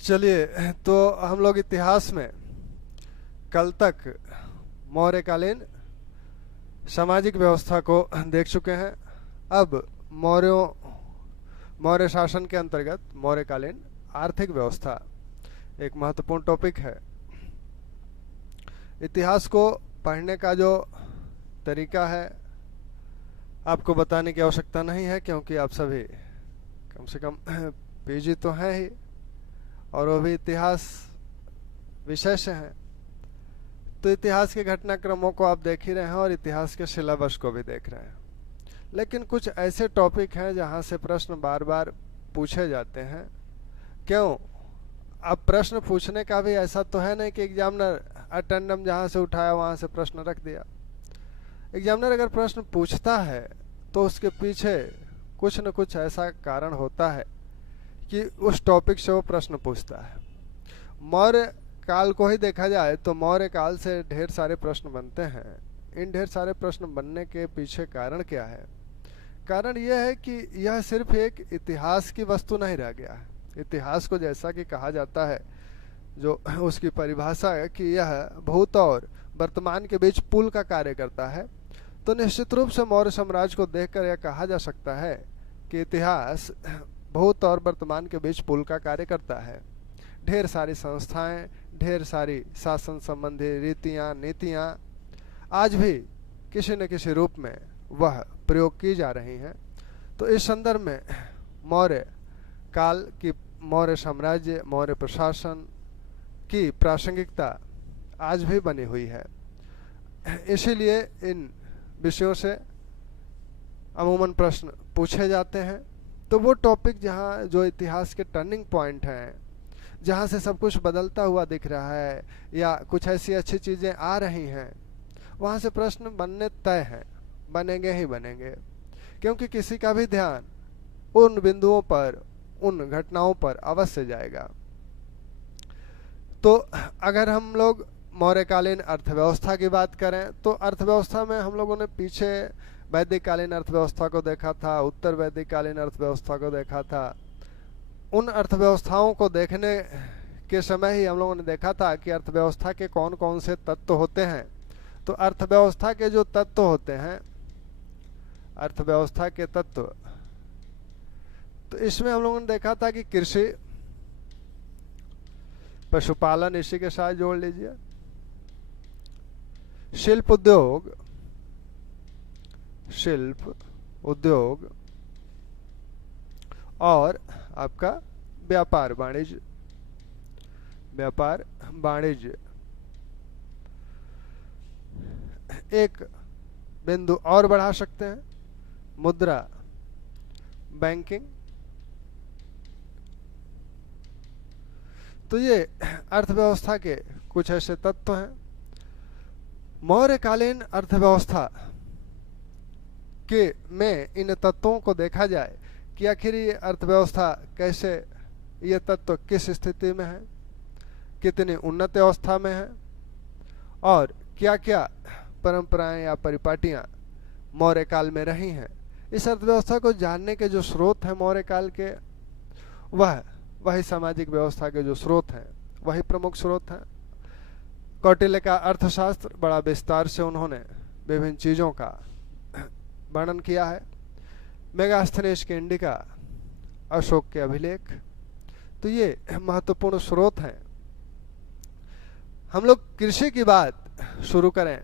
चलिए, तो हम लोग इतिहास में कल तक मौर्यकालीन सामाजिक व्यवस्था को देख चुके हैं। अब मौर्यों मौर्य शासन के अंतर्गत मौर्यकालीन आर्थिक व्यवस्था एक महत्वपूर्ण टॉपिक है। इतिहास को पढ़ने का जो तरीका है आपको बताने की आवश्यकता नहीं है, क्योंकि आप सभी कम से कम पीजी तो हैं ही, और वो भी इतिहास विषय से हैं। तो इतिहास के घटनाक्रमों को आप देख ही रहे हैं और इतिहास के सिलेबस को भी देख रहे हैं। लेकिन कुछ ऐसे टॉपिक हैं जहां से प्रश्न बार बार पूछे जाते हैं। क्यों? अब प्रश्न पूछने का भी ऐसा तो है नहीं कि एग्जामिनर अटेंडम जहां से उठाया वहां से प्रश्न रख दिया। एग्जामिनर अगर प्रश्न पूछता है तो उसके पीछे कुछ न कुछ ऐसा कारण होता है कि उस टॉपिक से वो प्रश्न पूछता है। मौर्य काल को ही देखा जाए तो मौर्य काल से ढेर सारे प्रश्न बनते हैं। इन ढेर सारे प्रश्न बनने के पीछे कारण क्या है? कारण यह है कि यह सिर्फ एक इतिहास की वस्तु नहीं रह गया है। इतिहास को जैसा कि कहा जाता है, जो उसकी परिभाषा है कि यह भूत और वर्तमान के बीच पुल का कार्य करता है, तो निश्चित रूप से मौर्य साम्राज्य को देखकर यह कहा जा सकता है कि इतिहास भूत और वर्तमान के बीच पुल का कार्य करता है। ढेर सारी संस्थाएं, ढेर सारी शासन संबंधी रीतियां, नीतियां आज भी किसी न किसी रूप में वह प्रयोग की जा रही हैं। तो इस संदर्भ में मौर्य काल की, मौर्य साम्राज्य, मौर्य प्रशासन की प्रासंगिकता आज भी बनी हुई है। इसीलिए इन विषयों से अमूमन प्रश्न पूछे जाते हैं। तो वो टॉपिक जहाँ जो इतिहास के टर्निंग पॉइंट हैं, जहाँ से सब कुछ बदलता हुआ दिख रहा है या कुछ ऐसी अच्छी चीज़ें आ रही हैं, वहाँ से प्रश्न बनने तय हैं, बनेंगे ही बनेंगे। क्योंकि किसी का भी ध्यान उन बिंदुओं पर, उन घटनाओं पर अवश्य जाएगा। तो अगर हम लोग मौर्यकालीन अर्थव्यवस्था की बात करें तो अर्थव्यवस्था में हम लोगों ने पीछे वैदिक कालीन अर्थव्यवस्था को देखा था, उत्तर वैदिक कालीन अर्थव्यवस्था को देखा था। उन अर्थव्यवस्थाओं को देखने के समय ही हम लोगों ने देखा था कि अर्थव्यवस्था के कौन कौन से तत्व होते हैं। तो अर्थव्यवस्था के जो तत्व होते हैं, अर्थव्यवस्था के तत्व, तो इसमें हम लोगों ने देखा था कि कृषि, पशुपालन इसी के साथ जोड़ लीजिए, शिल्प उद्योग, और आपका व्यापार वाणिज्य। एक बिंदु और बढ़ा सकते हैं, मुद्रा, बैंकिंग। तो ये अर्थव्यवस्था के कुछ ऐसे तत्व हैं। मौर्यकालीन अर्थव्यवस्था के में इन तत्वों को देखा जाए कि आखिर ये अर्थव्यवस्था कैसे, ये तत्व किस स्थिति में है, कितनी उन्नत अवस्था में है, और क्या क्या परंपराएं या परिपाटियां मौर्य काल में रही हैं। इस अर्थव्यवस्था को जानने के जो स्रोत हैं मौर्य काल के, वही सामाजिक व्यवस्था के जो स्रोत हैं, वही प्रमुख स्रोत हैं। कौटिल्य का अर्थशास्त्र, बड़ा विस्तार से उन्होंने विभिन्न चीज़ों का वर्णन किया है। मेगास्थनीज के इंडिका, अशोक के अभिलेख, तो ये महत्वपूर्ण स्रोत हैं। हम लोग कृषि की बात शुरू करें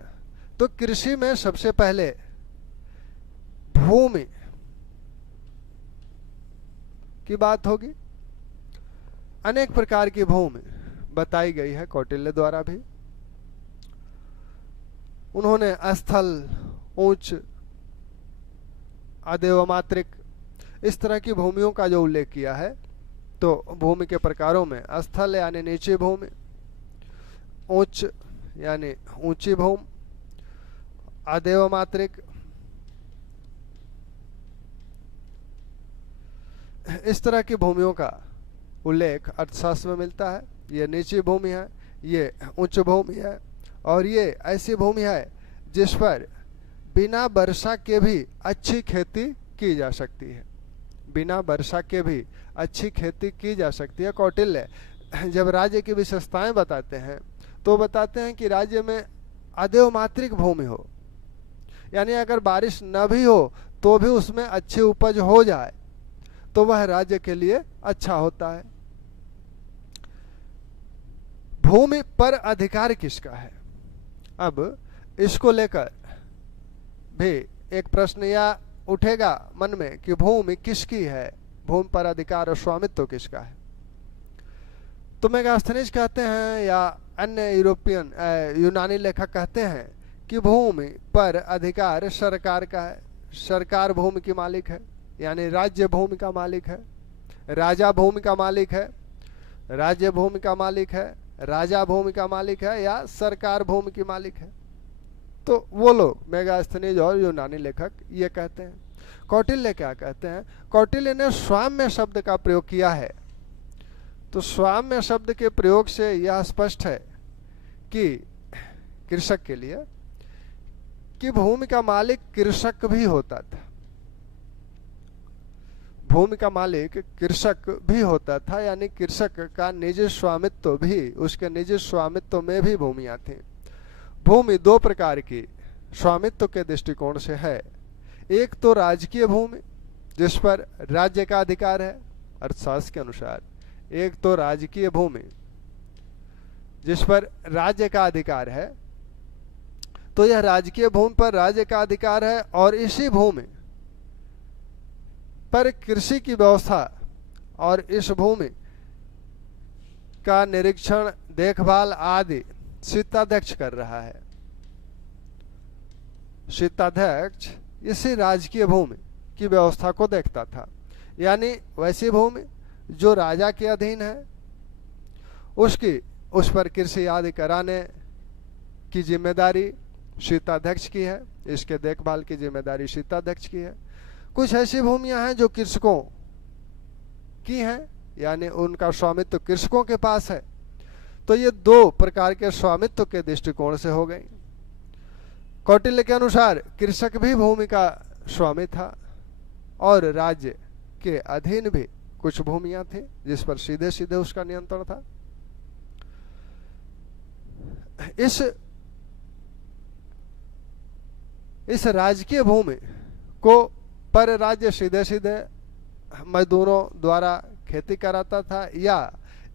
तो कृषि में सबसे पहले भूमि की बात होगी। अनेक प्रकार की भूमि बताई गई है कौटिल्य द्वारा भी। उन्होंने स्थल, उच्च, अदेवमात्रिक, इस तरह की भूमियों का जो उल्लेख किया है। तो भूमि के प्रकारों में स्थल यानी नीची भूमि, उच्च यानी ऊंची भूमि, अदेवमात्रिक, इस तरह की भूमियों का उल्लेख अर्थशास्त्र में मिलता है। ये नीची भूमि है, ये उच्च भूमि है, और ये ऐसी भूमि है जिस पर बिना वर्षा के भी अच्छी खेती की जा सकती है। बिना वर्षा के भी अच्छी खेती की जा सकती है। कौटिल्य जब राज्य की विशेषताएं बताते हैं तो बताते हैं कि राज्य में अदेव मात्रिक भूमि हो, यानी अगर बारिश न भी हो तो भी उसमें अच्छी उपज हो जाए तो वह राज्य के लिए अच्छा होता है। भूमि पर अधिकार किसका है? अब इसको लेकर भी एक प्रश्न या उठेगा मन में कि भूमि किसकी है, भूमि पर अधिकार और स्वामित्व किसका है। तो मेगास्थनीज कहते हैं या अन्य यूरोपियन यूनानी लेखक कहते हैं कि भूमि पर अधिकार सरकार का है, सरकार भूमि की मालिक है, यानी राज्य भूमि का मालिक है, राजा भूमि का मालिक है, राज्य भूमि का मालिक है, राजा भूमि का मालिक है या सरकार भूमि की मालिक है। तो वो लोग मेगास्थनीज और यूनानी लेखक ये कहते हैं। कौटिल्य क्या कहते हैं? कौटिल्य ने स्वाम्य शब्द का प्रयोग किया है। तो स्वाम्य शब्द के प्रयोग से यह स्पष्ट है कि कृषक के लिए कि भूमि का मालिक कृषक भी होता था, भूमि का मालिक कृषक भी होता था, यानी कृषक का निजी स्वामित्व भी, उसके निजी स्वामित्व में भी भूमियां थी। भूमि दो प्रकार की स्वामित्व के दृष्टिकोण से है। एक तो राजकीय भूमि जिस पर राज्य का अधिकार है अर्थशास्त्र के अनुसार, एक तो राजकीय भूमि जिस पर राज्य का अधिकार है। तो यह राजकीय भूमि पर राज्य का अधिकार है और इसी भूमि पर कृषि की व्यवस्था और इस भूमि का निरीक्षण, देखभाल आदि शीताध्यक्ष कर रहा है। शीताध्यक्ष इसी राजकीय भूमि की व्यवस्था को देखता था, यानी वैसी भूमि जो राजा के अधीन है उसकी, उस पर कृषि आदि कराने की जिम्मेदारी शीताध्यक्ष की है, इसके देखभाल की जिम्मेदारी शीताध्यक्ष की है। कुछ ऐसी भूमियां हैं जो कृषकों की हैं, यानी उनका स्वामित्व कृषकों के पास है। तो ये दो प्रकार के स्वामित्व के दृष्टिकोण से हो गई। कौटिल्य के अनुसार कृषक भी भूमि का स्वामी था और राज्य के अधीन भी कुछ भूमियां थी जिस पर सीधे सीधे उसका नियंत्रण था। इस राजकीय भूमि को पर राज्य सीधे सीधे मजदूरों द्वारा खेती कराता था या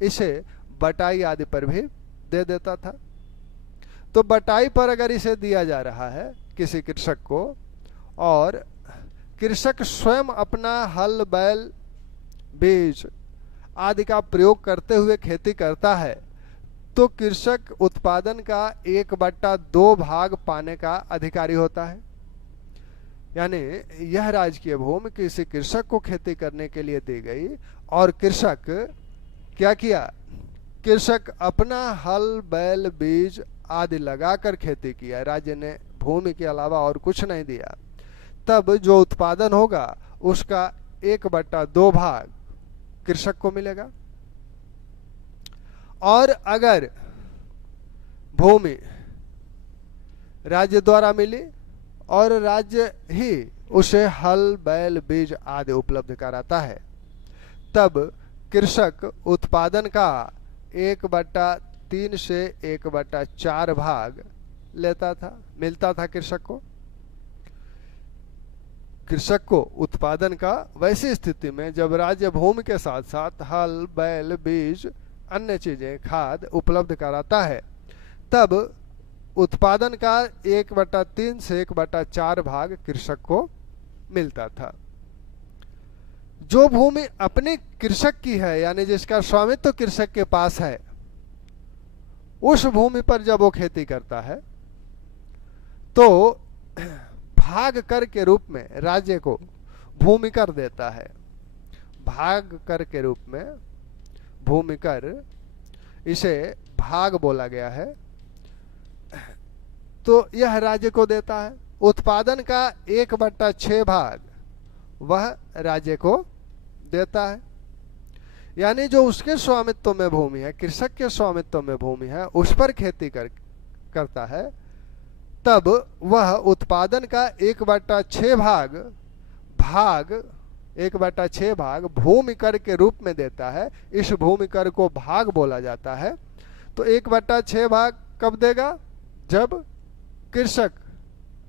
इसे बटाई आदि पर भी दे देता था। तो बटाई पर अगर इसे दिया जा रहा है किसी कृषक को और कृषक स्वयं अपना हल बैल बीज आदि का प्रयोग करते हुए खेती करता है तो कृषक उत्पादन का 1/2 भाग पाने का अधिकारी होता है। यानी यह राजकीय भूमि किसी कृषक को खेती करने के लिए दी गई और कृषक क्या किया? कृषक अपना हल बैल बीज आदि लगाकर खेती किया, राज्य ने भूमि के अलावा और कुछ नहीं दिया। तब जो उत्पादन होगा उसका 1/2 भाग कृषक को मिलेगा। और अगर भूमि राज्य द्वारा मिली और राज्य ही उसे हल बैल बीज आदि उपलब्ध कराता है तब कृषक उत्पादन का 1/3 से 1/4 भाग लेता था, मिलता था कृषक को। कृषक को उत्पादन का वैसी स्थिति में जब राज्य भूमि के साथ साथ हल बैल बीज अन्य चीजें खाद उपलब्ध कराता है तब उत्पादन का 1/3 से 1/4 भाग कृषक को मिलता था। जो भूमि अपनी कृषक की है यानी जिसका स्वामित्व तो कृषक के पास है, उस भूमि पर जब वो खेती करता है तो भाग कर के रूप में राज्य को भूमि कर देता है। भाग कर के रूप में भूमि कर, इसे भाग बोला गया है, तो यह राज्य को देता है। उत्पादन का 1/6 भाग वह राज्य को देता है। यानी जो उसके स्वामित्व में भूमि है, कृषक के स्वामित्व में भूमि है, उस पर खेती करता है तब वह उत्पादन का 1/6 भाग 1/6 भाग भूमि कर के रूप में देता है, इस भूमि कर को भाग बोला जाता है। तो 1/6 भाग कब देगा? जब कृषक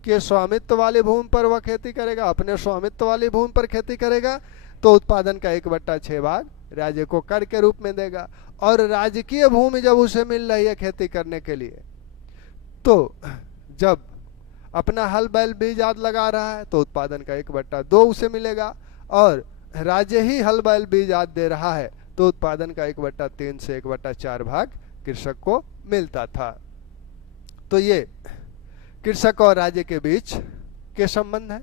के स्वामित्व वाली भूमि पर वह खेती करेगा, अपने स्वामित्व वाली भूमि पर खेती करेगा, तो उत्पादन का 1/6 भाग राज्य को कर के रूप में देगा। और राजकीय भूमि जब उसे मिल रही है खेती करने के लिए, तो जब अपना हल बैल बीज आदि लगा रहा है तो उत्पादन का 1/2 उसे मिलेगा, और राज्य ही हल बैल बीज आदि दे रहा है तो उत्पादन का 1/3 से 1/4 भाग कृषक को मिलता था। तो ये कृषक और राज्य के बीच के संबंध है।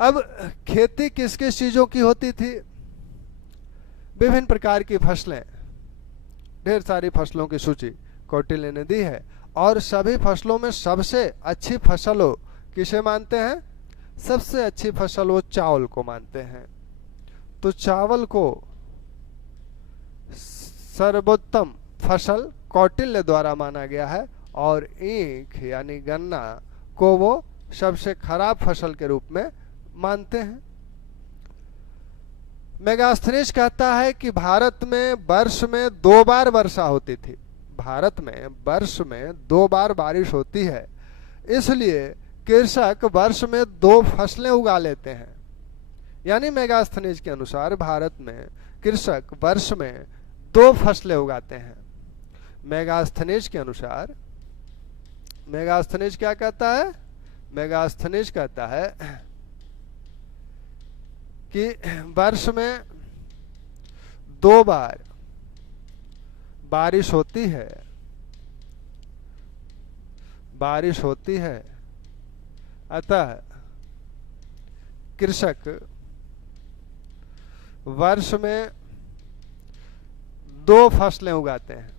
अब खेती किस किस चीजों की होती थी? विभिन्न प्रकार की फसलें, ढेर सारी फसलों की सूची कौटिल्य ने दी है। और सभी फसलों में सबसे अच्छी फसल हो किसे मानते हैं? सबसे अच्छी फसल वो चावल को मानते हैं। तो चावल को सर्वोत्तम फसल कौटिल्य द्वारा माना गया है, और ईख यानी गन्ना को वो सबसे खराब फसल के रूप में मानते हैं। मेगास्थनीज कहता है कि भारत में वर्ष में 2 बार वर्षा होती थी। भारत में वर्ष में 2 बार बारिश होती है, इसलिए कृषक वर्ष में 2 फसलें उगा लेते हैं। यानी मेगास्थनीज के अनुसार भारत में कृषक वर्ष में 2 फसलें उगाते हैं। मेगास्थनीज के अनुसार, मेगास्थनीज क्या कहता है? मेगास्थनीज कहता है कि वर्ष में 2 बार बारिश होती है, बारिश होती है, अतः कृषक वर्ष में 2 फसलें उगाते हैं,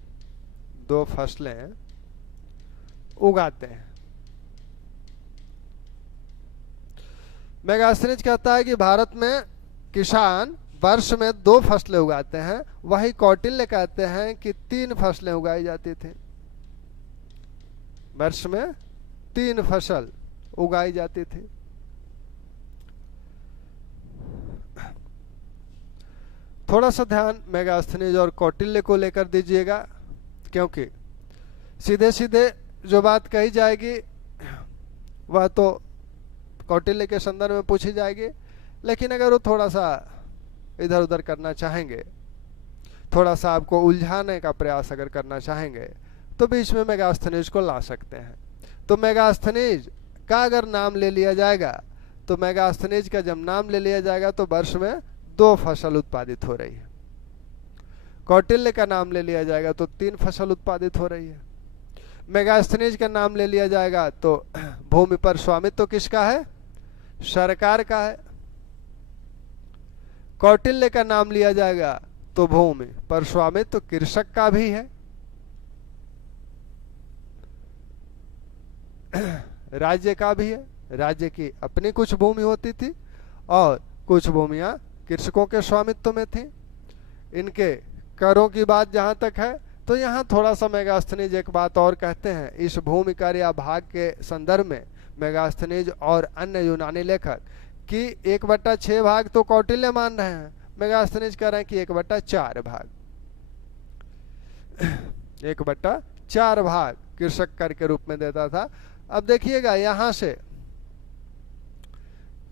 2 फसलें उगाते हैं। मेगास्थनीज कहता है कि भारत में किसान वर्ष में 2 फसलें उगाते हैं, वही कौटिल्य कहते हैं कि 3 फसलें उगाई जाती थी। वर्ष में 3 फसल उगाई जाती थी। थोड़ा सा ध्यान मेगास्थनीज और कौटिल्य को लेकर दीजिएगा, क्योंकि सीधे सीधे जो बात कही जाएगी वह तो कौटिल्य के संदर्भ में पूछी जाएगी, लेकिन अगर वो थोड़ा सा इधर उधर करना चाहेंगे, थोड़ा सा आपको उलझाने का प्रयास अगर करना चाहेंगे, तो बीच में मेगास्थनीज को ला सकते हैं। तो मेगास्थनीज का अगर नाम ले लिया जाएगा, तो मेगास्थनीज का जब नाम ले लिया जाएगा तो वर्ष में 2 फसल उत्पादित हो रही है। कौटिल्य का नाम ले लिया जाएगा तो 3 फसल उत्पादित हो रही है। मेगास्थनीज का नाम ले लिया जाएगा तो भूमि पर स्वामित्व तो किसका है? सरकार का है। कौटिल्य का नाम लिया जाएगा तो भूमि पर स्वामित्व तो कृषक का भी है। राज्य का भी है, राज्य की अपनी कुछ भूमि होती थी और कुछ भूमियां कृषकों के स्वामित्व में थी। इनके करों की बात जहां तक है, तो यहाँ थोड़ा सा मेगास्थनीज एक बात और कहते हैं। इस भूमि कर या भाग के संदर्भ में मेगास्थनीज और अन्य यूनानी लेखक कि 1/6 भाग तो कौटिल्य मान रहे हैं, मेगास्थनीज कह रहे हैं कि 1/4 भाग 1/4 भाग कृषक कर के रूप में देता था। अब देखिएगा यहां से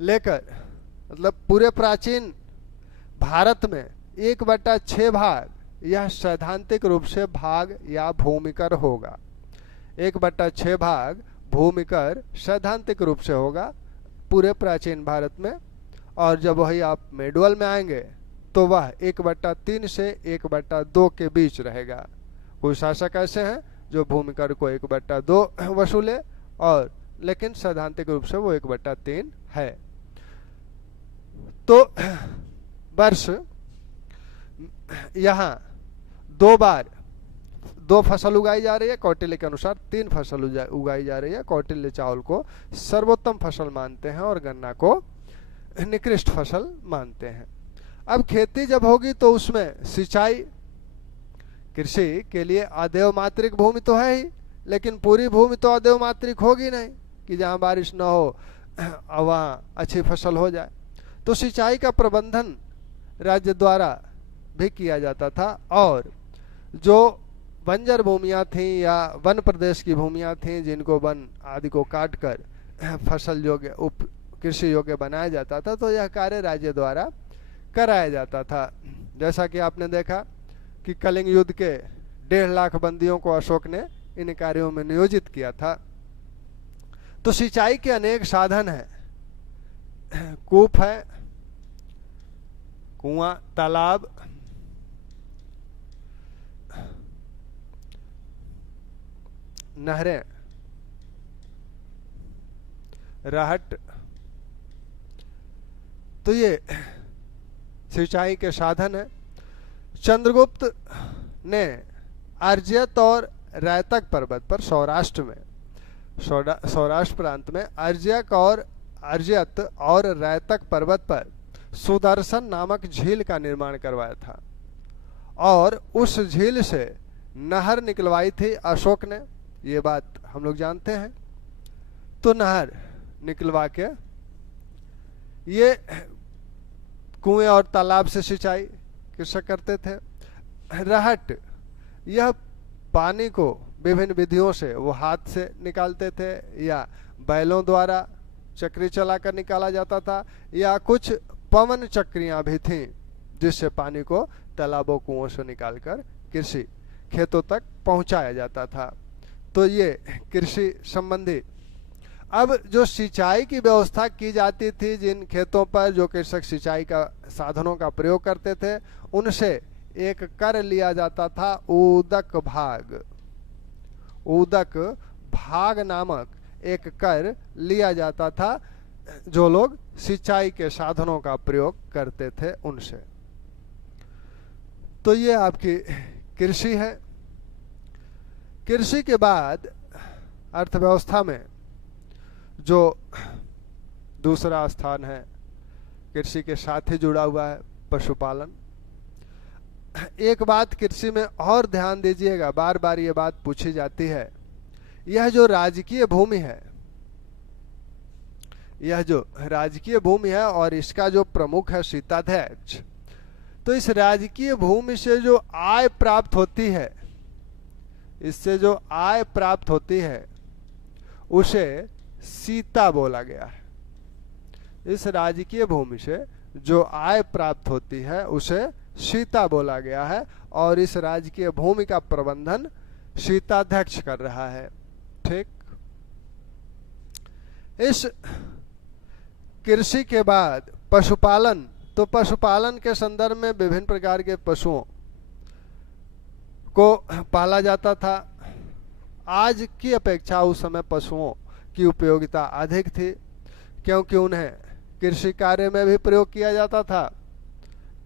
लेकर मतलब पूरे प्राचीन भारत में 1/6 भाग यह सैद्धांतिक रूप से भाग या भूमिकर होगा। 1/6 भाग भूमिकर सैद्धांतिक रूप से होगा पूरे प्राचीन भारत में। और जब वही आप मेडुअल में आएंगे तो वह 1/3 से 1/2 के बीच रहेगा। कुछ शासक ऐसे हैं जो भूमिकर को 1/2 वसूले, और लेकिन सैद्धांतिक रूप से वो 1/3 है। तो वर्ष यहाँ 2 बार 2 फसल उगाई जा रही है। कौटिल्य के अनुसार 3 फसल उगाई जा रही है। कौटिल्य चावल को सर्वोत्तम फसल मानते हैं और गन्ना को निकृष्ट फसल मानते हैं। अब खेती जब होगी तो उसमें सिंचाई, कृषि के लिए अदेव मात्रिक भूमि तो है ही, लेकिन पूरी भूमि तो अदेव मात्रिक होगी नहीं कि जहाँ बारिश न हो वहाँ अच्छी फसल हो जाए। तो सिंचाई का प्रबंधन राज्य द्वारा भी किया जाता था, और जो बंजर भूमियां थीं या वन प्रदेश की भूमियां थीं जिनको वन आदि को काट कर फसल योग्य कृषि योग्य बनाया जाता था, तो यह कार्य राज्य द्वारा कराया जाता था। जैसा कि आपने देखा कि कलिंग युद्ध के 1.5 लाख बंदियों को अशोक ने इन कार्यों में नियोजित किया था। तो सिंचाई के अनेक साधन हैं। कूप है, कुआं, तालाब, नहरें, राहट, तो ये सिंचाई के साधन है। चंद्रगुप्त ने अर्जियत और रैतक पर्वत पर सौराष्ट्र प्रांत में अर्जियत और रैतक पर्वत पर सुदर्शन नामक झील का निर्माण करवाया था, और उस झील से नहर निकलवाई थी अशोक ने। ये बात हम लोग जानते हैं। तो नहर निकलवा के ये कुएं और तालाब से सिंचाई कृषक करते थे। रहट, यह पानी को विभिन्न विधियों से वो हाथ से निकालते थे, या बैलों द्वारा चक्री चलाकर निकाला जाता था, या कुछ पवन चक्रियां भी थीं जिससे पानी को तालाबों कुओं से निकालकर कृषि खेतों तक पहुंचाया जाता था। तो ये कृषि संबंधी। अब जो सिंचाई की व्यवस्था की जाती थी जिन खेतों पर जो कृषक सिंचाई का साधनों का प्रयोग करते थे, उनसे एक कर लिया जाता था, उदक भाग। उदक भाग नामक एक कर लिया जाता था जो लोग सिंचाई के साधनों का प्रयोग करते थे उनसे। तो ये आपकी कृषि है। कृषि के बाद अर्थव्यवस्था में जो दूसरा स्थान है कृषि के साथ ही जुड़ा हुआ है, पशुपालन। एक बात कृषि में और ध्यान दीजिएगा, बार बार ये बात पूछी जाती है। यह जो राजकीय भूमि है, यह जो राजकीय भूमि है और इसका जो प्रमुख है शीताध्यक्ष, तो इस राजकीय भूमि से जो आय प्राप्त होती है, इससे जो आय प्राप्त होती है उसे सीता बोला गया है। इस राजकीय भूमि से जो आय प्राप्त होती है उसे सीता बोला गया है, और इस राजकीय भूमि का प्रबंधन शीताध्यक्ष कर रहा है। ठीक। इस कृषि के बाद पशुपालन। तो पशुपालन के संदर्भ में विभिन्न प्रकार के पशुओं को पाला जाता था। आज की अपेक्षा उस समय पशुओं की उपयोगिता अधिक थी, क्योंकि उन्हें कृषि कार्य में भी प्रयोग किया जाता था।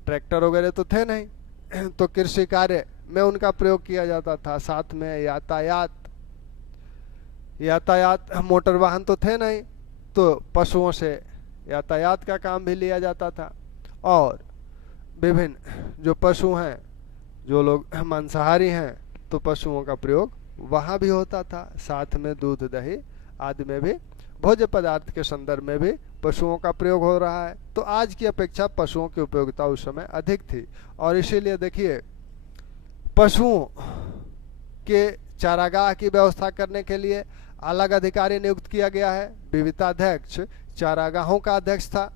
ट्रैक्टर वगैरह तो थे नहीं, तो कृषि कार्य में उनका प्रयोग किया जाता था। साथ में यातायात मोटर वाहन तो थे नहीं, तो पशुओं से यातायात का काम भी लिया जाता था। और विभिन्न जो पशु हैं, जो लोग मांसाहारी हैं, तो पशुओं का प्रयोग वहाँ भी होता था। साथ में दूध दही आदि में भी, भोज्य पदार्थ के संदर्भ में भी पशुओं का प्रयोग हो रहा है। तो आज की अपेक्षा पशुओं की उपयोगिता उस समय अधिक थी, और इसीलिए देखिए पशुओं के चारागाह की व्यवस्था करने के लिए अलग अधिकारी नियुक्त किया गया है। विविधाध्यक्ष चारागाहों का अध्यक्ष था,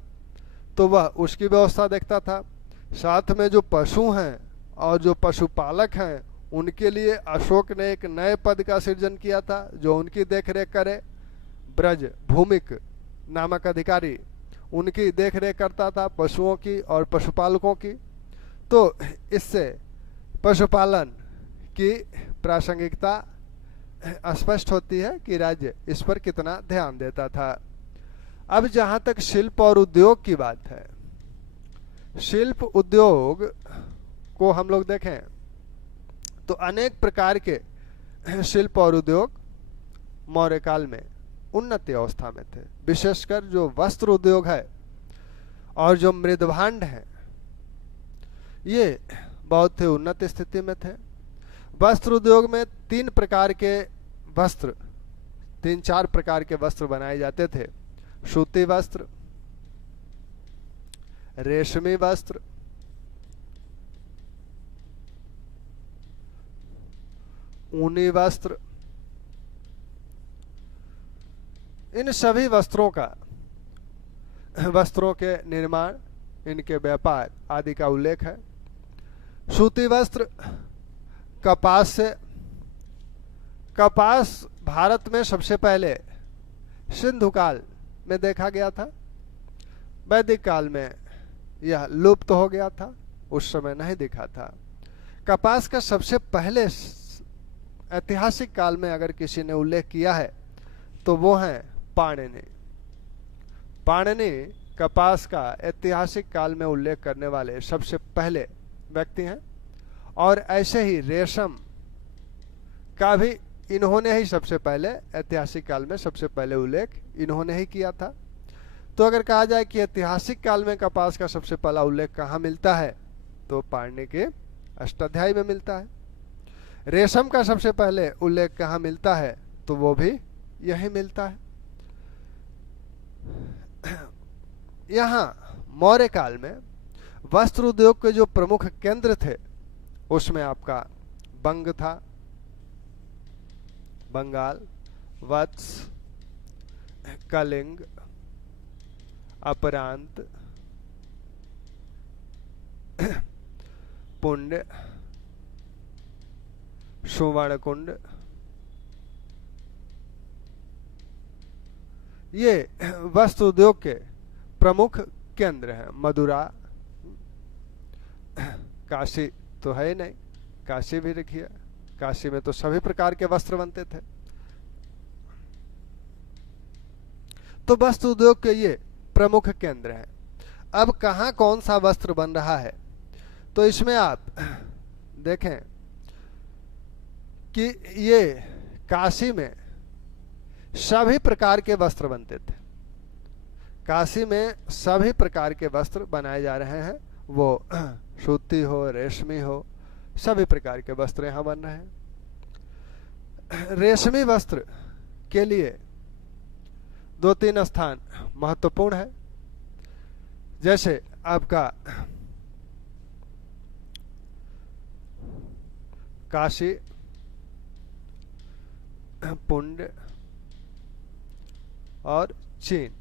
तो वह उसकी व्यवस्था देखता था। साथ में जो पशु हैं और जो पशुपालक हैं, उनके लिए अशोक ने एक नए पद का सृजन किया था जो उनकी देखरेख करे। ब्रज भूमिक नामक अधिकारी उनकी देखरेख करता था, पशुओं की और पशुपालकों की। तो इससे पशुपालन की प्रासंगिकता स्पष्ट होती है कि राज्य इस पर कितना ध्यान देता था। अब जहां तक शिल्प और उद्योग की बात है, शिल्प उद्योग को हम लोग देखें तो अनेक प्रकार के शिल्प और उद्योग मौर्य काल में उन्नति अवस्था में थे। विशेषकर जो वस्त्र उद्योग है और जो मृदभांड है, ये बहुत ही उन्नत स्थिति में थे। वस्त्र उद्योग में 3 प्रकार के वस्त्र, 3-4 प्रकार के वस्त्र बनाए जाते थे। सूती वस्त्र, रेशमी वस्त्र, ऊनी वस्त्र, इन सभी वस्त्रों के निर्माण, इनके व्यापार आदि का उल्लेख है। सूती वस्त्र कपास से, कपास भारत में सबसे पहले सिंधु काल में देखा गया था। वैदिक काल में यह लुप्त हो गया था, उस समय नहीं दिखा था। कपास का सबसे पहले ऐतिहासिक काल में अगर किसी ने उल्लेख किया है तो वो है पाणिनि। पाणिनि कपास का ऐतिहासिक काल में उल्लेख करने वाले सबसे पहले व्यक्ति हैं। और ऐसे ही रेशम का भी इन्होंने ही सबसे पहले, ऐतिहासिक काल में सबसे पहले उल्लेख इन्होंने ही किया था। तो अगर कहा जाए कि ऐतिहासिक काल में कपास का सबसे पहला उल्लेख कहाँ मिलता है, तो पाणिनि के अष्टाध्यायी में मिलता है। रेशम का सबसे पहले उल्लेख कहाँ मिलता है, तो वो भी यही मिलता है। यहाँ मौर्य काल में वस्त्र उद्योग के जो प्रमुख केंद्र थे, उसमें आपका बंग था, बंगाल, वत्स, कलिंग, अपरांत, पुंड, सुवर्णकुंड, ये वस्त्र उद्योग के प्रमुख केंद्र हैं। मदुरा, काशी तो है ही नहीं, काशी भी देखिए, काशी में तो सभी प्रकार के वस्त्र बनते थे। तो वस्त्र उद्योग के ये प्रमुख केंद्र हैं। अब कहाँ कौन सा वस्त्र बन रहा है, तो इसमें आप देखें कि ये काशी में सभी प्रकार के वस्त्र बनते थे। काशी में सभी प्रकार के वस्त्र बनाए जा रहे हैं, वो सूती हो, रेशमी हो, सभी प्रकार के वस्त्र यहाँ बन रहे हैं। रेशमी वस्त्र के लिए 2-3 स्थान महत्वपूर्ण है। जैसे आपका काशी, पुंड और चीन,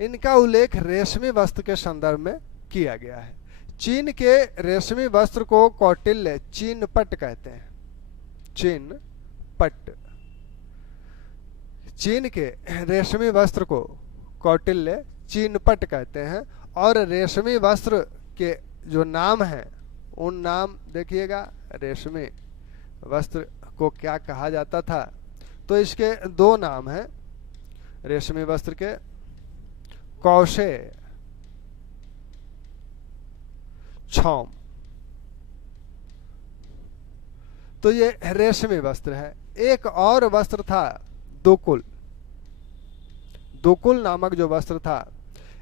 इनका उल्लेख रेशमी वस्त्र के संदर्भ में किया गया है। चीन के रेशमी वस्त्र को कौटिल्य चीन पट कहते हैं। चीन पट, चीन के रेशमी वस्त्र को कौटिल्य चीन पट कहते हैं। और रेशमी वस्त्र के जो नाम हैं, उन नाम देखिएगा, रेशमी वस्त्र को क्या कहा जाता था, तो इसके 2 नाम हैं रेशमी वस्त्र के, कौशे, छौम। तो ये रेशमी वस्त्र है। एक और वस्त्र था दुकुल। दुकुल नामक जो वस्त्र था,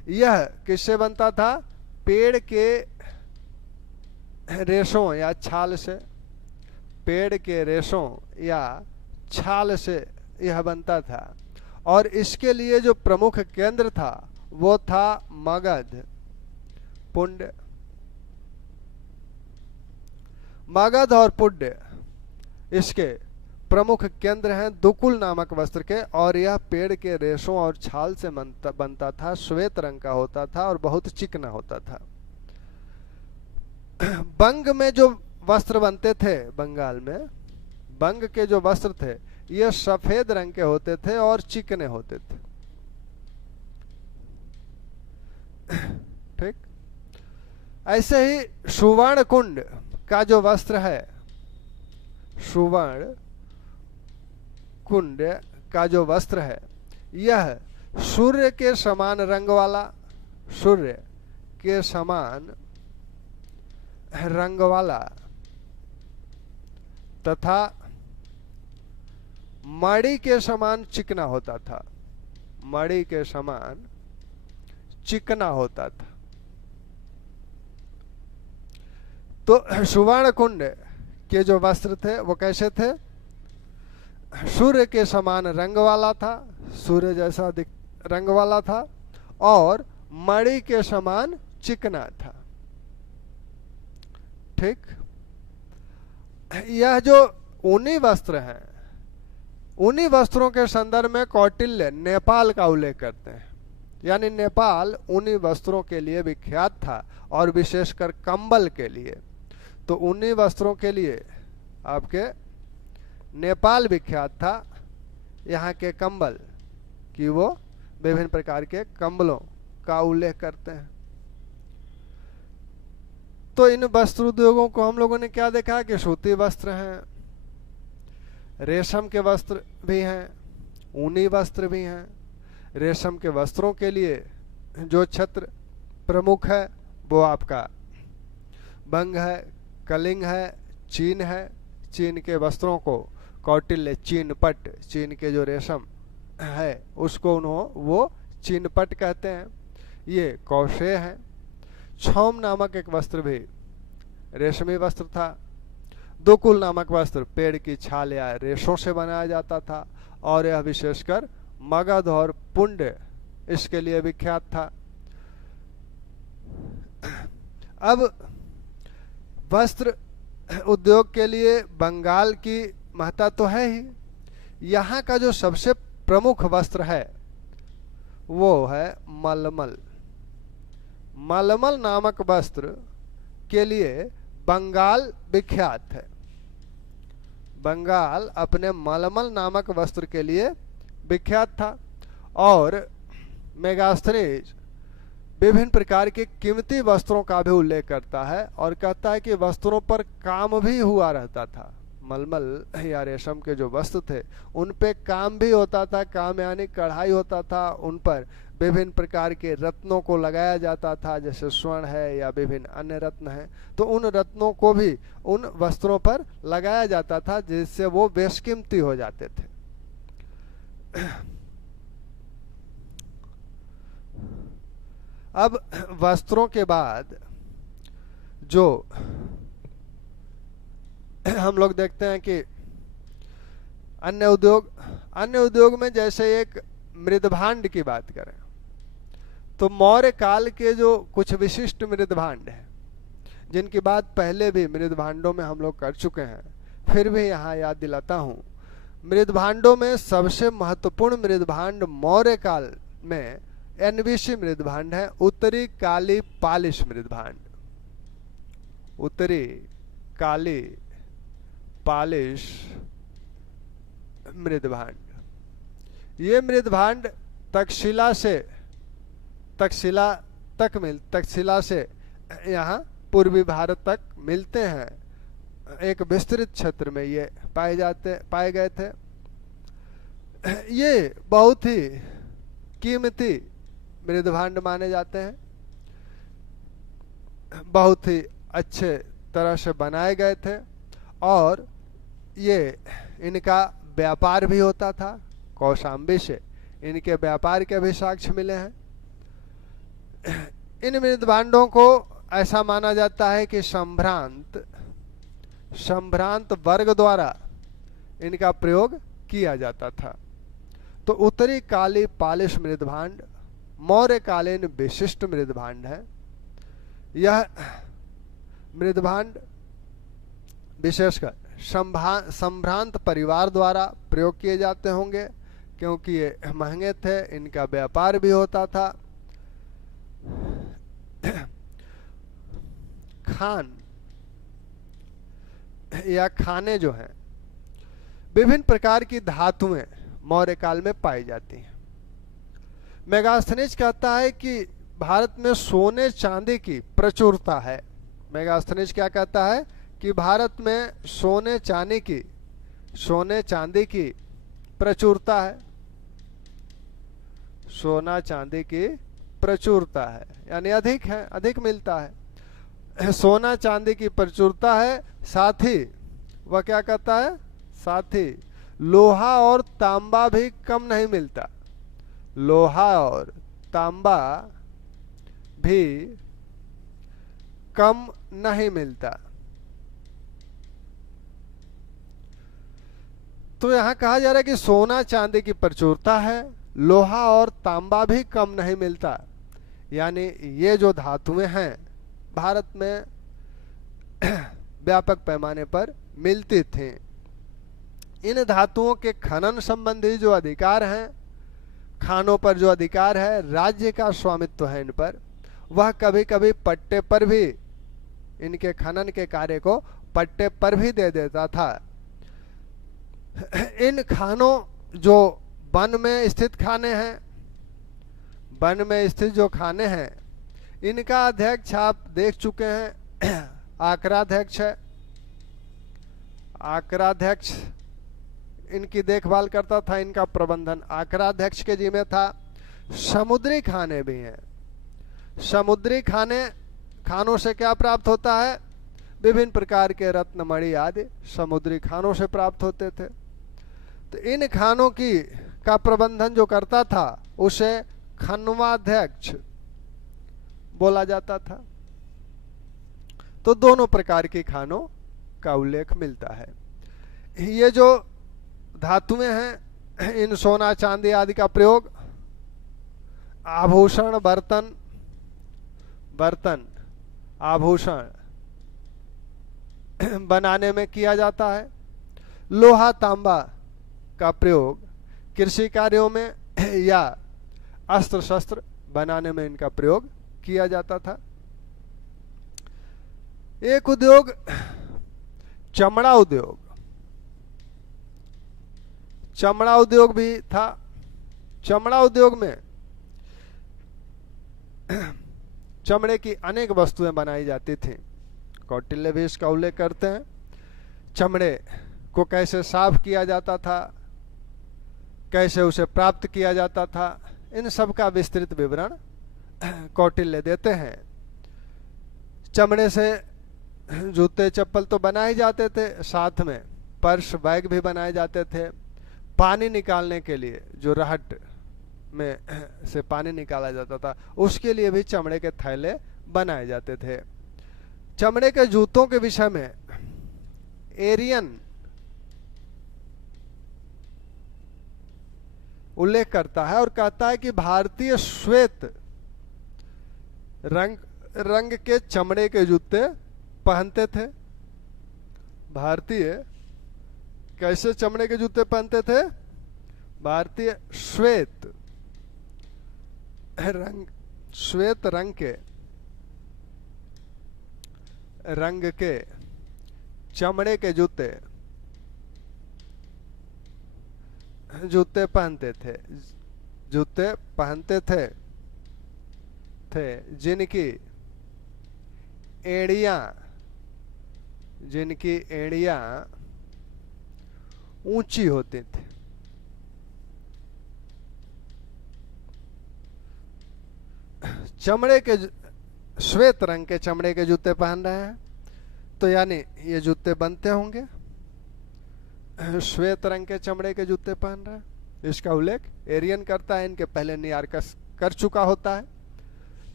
यह किससे बनता था? पेड़ के रेशों या छाल से, पेड़ के रेशों या छाल से यह बनता था। और इसके लिए जो प्रमुख केंद्र था वो था मगध, पुंड। मगध और पुंड इसके प्रमुख केंद्र हैं दुकुल नामक वस्त्र के। और यह पेड़ के रेशों और छाल से बनता था, श्वेत रंग का होता था और बहुत चिकना होता था। बंग में जो वस्त्र बनते थे, बंगाल में बंग के जो वस्त्र थे, ये सफेद रंग के होते थे और चिकने होते थे। ठीक, ऐसे ही सुवर्ण कुंड का जो वस्त्र है, सुवर्ण कुंड का जो वस्त्र है, यह सूर्य के समान रंग वाला, सूर्य के समान रंग वाला तथा मणि के समान चिकना होता था। मणि के समान चिकना होता था। तो सुवर्ण कुंड के जो वस्त्र थे वो कैसे थे? सूर्य के समान रंग वाला था, सूर्य जैसा रंग वाला था, और मणि के समान चिकना था। ठीक, यह जो ऊनी वस्त्र हैं, ऊनी वस्त्रों के संदर्भ में कौटिल्य नेपाल का उल्लेख करते हैं। यानी नेपाल ऊनी वस्त्रों के लिए विख्यात था और विशेषकर कंबल के लिए। तो ऊनी वस्त्रों के लिए आपके नेपाल विख्यात था। यहाँ के कंबल कि वो विभिन्न प्रकार के कंबलों का उल्लेख करते हैं। तो इन वस्त्र उद्योगों को हम लोगों ने क्या देखा कि सूती वस्त्र हैं, रेशम के वस्त्र भी हैं, ऊनी वस्त्र भी हैं। रेशम के वस्त्रों के लिए जो छत्र प्रमुख है वो आपका बंग है, कलिंग है, चीन है। चीन के वस्त्रों को कौटिल्य चीन पट, चीन के जो रेशम है उसको वो चीन पट कहते हैं। ये कौशे हैं। छौम नामक एक वस्त्र भी रेशमी वस्त्र था। दुकुल नामक वस्त्र पेड़ की छाल या रेशों से बनाया जाता था और यह विशेषकर मगध और पुंड इसके लिए विख्यात था। अब वस्त्र उद्योग के लिए बंगाल की महत्ता तो है ही। यहाँ का जो सबसे प्रमुख वस्त्र है वो है मलमल। मलमल नामक वस्त्र के लिए बंगाल विख्यात है। बंगाल अपने मलमल नामक वस्त्र के लिए विख्यात था। और मेगास्थनीज विभिन्न प्रकार के कीमती वस्त्रों का भी उल्लेख करता है और कहता है कि वस्त्रों पर काम भी हुआ रहता था। मलमल या रेशम के जो वस्त्र थे उन पे काम भी होता था। काम यानी कढ़ाई होता था, उन पर विभिन्न प्रकार के रत्नों को लगाया जाता था, जैसे स्वर्ण है या विभिन्न अन्य रत्न हैं। तो उन रत्नों को भी उन वस्त्रों पर लगाया जाता था जिससे वो बेशकीमती हो जाते थे। अब वस्त्रों के बाद जो हम लोग देखते हैं कि अन्य उद्योग में जैसे एक मृदभांड की बात करें तो मौर्य काल के जो कुछ विशिष्ट मृदभांड हैं जिनकी बात पहले भी मृदभांडों में हम लोग कर चुके हैं, फिर भी यहाँ याद दिलाता हूँ। मृदभांडों में सबसे महत्वपूर्ण मृदभांड मौर्य काल में एनवीसी मृदभांड है, उत्तरी काली पालिश मृदभांड। उत्तरी काली पालिश मृदभांड, ये मृदभांड तक्षशिला से यहाँ पूर्वी भारत तक मिलते हैं। एक विस्तृत क्षेत्र में ये पाए गए थे। ये बहुत ही कीमती मृदभांड माने जाते हैं। बहुत ही अच्छे तरह से बनाए गए थे और ये इनका व्यापार भी होता था। कौशाम्बी से इनके व्यापार के भी साक्ष्य मिले हैं। इन मृदभांडों को ऐसा माना जाता है कि संभ्रांत वर्ग द्वारा इनका प्रयोग किया जाता था। तो उत्तरी काली पालिश मृदभांड मौर्यकालीन विशिष्ट मृदभांड है। यह मृदभांड विशेषकर संभ्रांत परिवार द्वारा प्रयोग किए जाते होंगे क्योंकि ये महंगे थे, इनका व्यापार भी होता था। खान या खाने जो हैं विभिन्न प्रकार की धातुएं मौर्य काल में पाई जाती हैं। मेगास्थनीज कहता है कि भारत में सोने चांदी की प्रचुरता है। मेगास्थनीज क्या कहता है कि भारत में सोने चांदी की प्रचुरता है। सोना चांदी की प्रचुरता है यानी अधिक मिलता है। सोना चांदी की प्रचुरता है। साथ ही वह क्या कहता है, साथ ही लोहा और तांबा भी कम नहीं मिलता। लोहा और तांबा भी कम नहीं मिलता। तो यहां कहा जा रहा है कि सोना चांदी की प्रचुरता है, लोहा और तांबा भी कम नहीं मिलता। यानी ये जो धातुएं हैं भारत में व्यापक पैमाने पर मिलती थी। इन धातुओं के खनन संबंधी जो अधिकार हैं, खानों पर जो अधिकार है, राज्य का स्वामित्व है इन पर, वह कभी कभी पट्टे पर भी, इनके खनन के कार्य को पट्टे पर भी दे देता था। इन खानों, जो वन में स्थित खाने हैं, वन में स्थित जो खाने हैं, इनका अध्यक्ष आप देख चुके हैं, आक्राध्यक्ष है। आक्राध्यक्ष इनकी देखभाल करता था, इनका प्रबंधन आक्राध्यक्ष के जिम्मे था। समुद्री खाने भी हैं। समुद्री खानों से क्या प्राप्त होता है? विभिन्न प्रकार के रत्न मणि आदि समुद्री खानों से प्राप्त होते थे। तो इन खानों का प्रबंधन जो करता था उसे खनवाध्यक्ष बोला जाता था। तो दोनों प्रकार की खानों का उल्लेख मिलता है। ये जो धातुएं हैं, इन सोना चांदी आदि का प्रयोग आभूषण, बर्तन आभूषण बनाने में किया जाता है। लोहा तांबा का प्रयोग कृषि कार्यों में या अस्त्र शस्त्र बनाने में इनका प्रयोग किया जाता था। एक उद्योग चमड़ा उद्योग, चमड़ा उद्योग भी था। चमड़ा उद्योग में चमड़े की अनेक वस्तुएं बनाई जाती थी। कौटिल्य भी इसका उल्लेख करते हैं। चमड़े को कैसे साफ किया जाता था, कैसे उसे प्राप्त किया जाता था, इन सब का विस्तृत विवरण कौटिल्य देते हैं। चमड़े से जूते चप्पल तो बनाए जाते थे, साथ में पर्स बैग भी बनाए जाते थे। पानी निकालने के लिए जो रहट में से पानी निकाला जाता था, उसके लिए भी चमड़े के थैले बनाए जाते थे। चमड़े के जूतों के विषय में एरियन उल्लेख करता है और कहता है कि भारतीय श्वेत रंग के चमड़े के जूते पहनते थे। भारतीय कैसे चमड़े के जूते पहनते थे? भारतीय श्वेत रंग के चमड़े के जूते पहनते थे, जिनकी एड़ियां ऊंची होती थी। चमड़े के श्वेत रंग के चमड़े के जूते पहन रहे हैं, तो यानी ये जूते बनते होंगे श्वेत रंग के चमड़े के जूते पहन रहे हैं। इसका उल्लेख एरियन करता है। इनके पहले नियार्कस कर चुका होता है।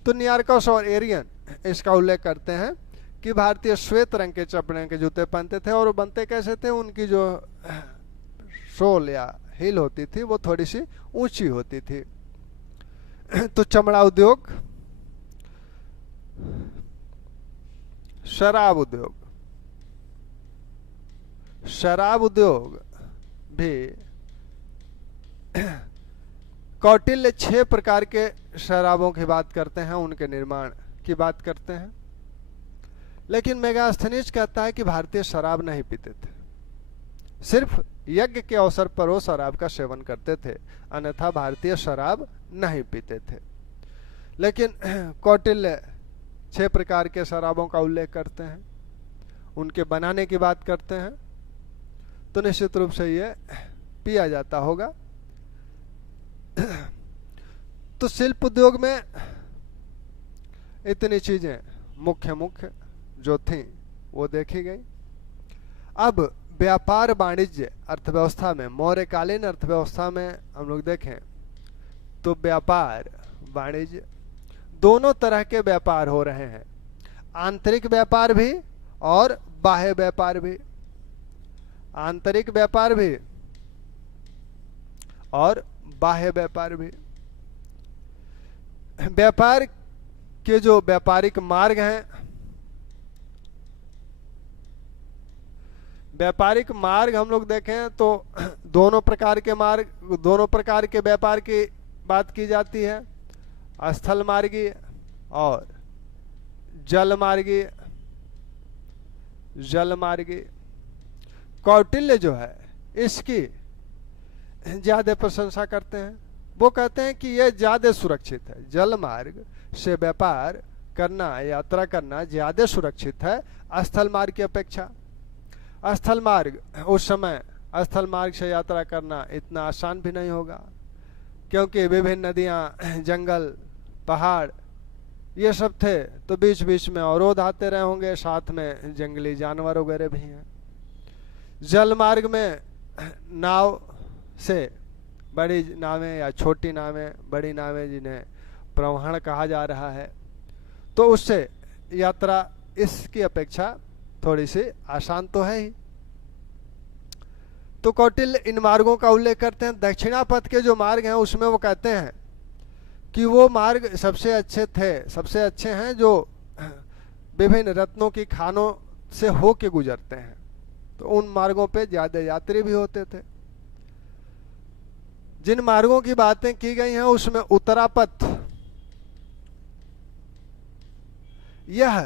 तो नियार्कस और एरियन इसका उल्लेख करते हैं कि भारतीय श्वेत रंग के चमड़े के जूते पहनते थे। और बनते कैसे थे? उनकी जो सोल या हील होती थी वो थोड़ी सी ऊंची होती थी। तो चमड़ा उद्योग, शराब उद्योग भी कौटिल्य 6 प्रकार के शराबों की बात करते हैं, उनके निर्माण की बात करते हैं। लेकिन मेगास्थनीज कहता है कि भारतीय शराब नहीं पीते थे, सिर्फ यज्ञ के अवसर पर वो शराब का सेवन करते थे, अन्यथा भारतीय शराब नहीं पीते थे। लेकिन कौटिल्य 6 प्रकार के शराबों का उल्लेख करते हैं, उनके बनाने की बात करते हैं, तो निश्चित रूप से ये पिया जाता होगा। तो शिल्प उद्योग में इतनी चीजें मुख्य जो थी वो देखी गई। अब व्यापार वाणिज्य अर्थव्यवस्था में, मौर्यकालीन अर्थव्यवस्था में हम लोग देखें तो व्यापार वाणिज्य दोनों तरह के व्यापार हो रहे हैं। आंतरिक व्यापार भी और बाह्य व्यापार भी। आंतरिक व्यापार भी और बाह्य व्यापार भी। व्यापार के जो व्यापारिक मार्ग हैं, व्यापारिक मार्ग हम लोग देखें तो दोनों प्रकार के मार्ग, दोनों प्रकार के व्यापार की बात की जाती है, स्थल मार्गीय और जल मार्गीय। जल मार्गीय कौटिल्य जो है इसकी ज्यादा प्रशंसा करते हैं। वो कहते हैं कि यह ज्यादा सुरक्षित है, जल मार्ग से व्यापार करना, यात्रा करना ज्यादा सुरक्षित है स्थल मार्ग की अपेक्षा। स्थल मार्ग उस समय स्थल मार्ग से यात्रा करना इतना आसान भी नहीं होगा, क्योंकि विभिन्न नदियां, जंगल, पहाड़ ये सब थे, तो बीच बीच में अवरोध आते रहे होंगे, साथ में जंगली जानवर वगैरह भी हैं। जल मार्ग में नाव से, बड़ी नावें या छोटी नावें, बड़ी नावें जिन्हें प्रवहण कहा जा रहा है, तो उससे यात्रा इसकी अपेक्षा थोड़ी सी आसान तो है ही। तो कौटिल्य इन मार्गों का उल्लेख करते हैं। दक्षिणापथ के जो मार्ग हैं उसमें वो कहते हैं कि वो मार्ग सबसे अच्छे थे, सबसे अच्छे हैं जो विभिन्न रत्नों की खानों से होके गुजरते हैं, तो उन मार्गों पे ज्यादा यात्री भी होते थे। जिन मार्गों की बातें की गई हैं उसमें उत्तरापथ, यह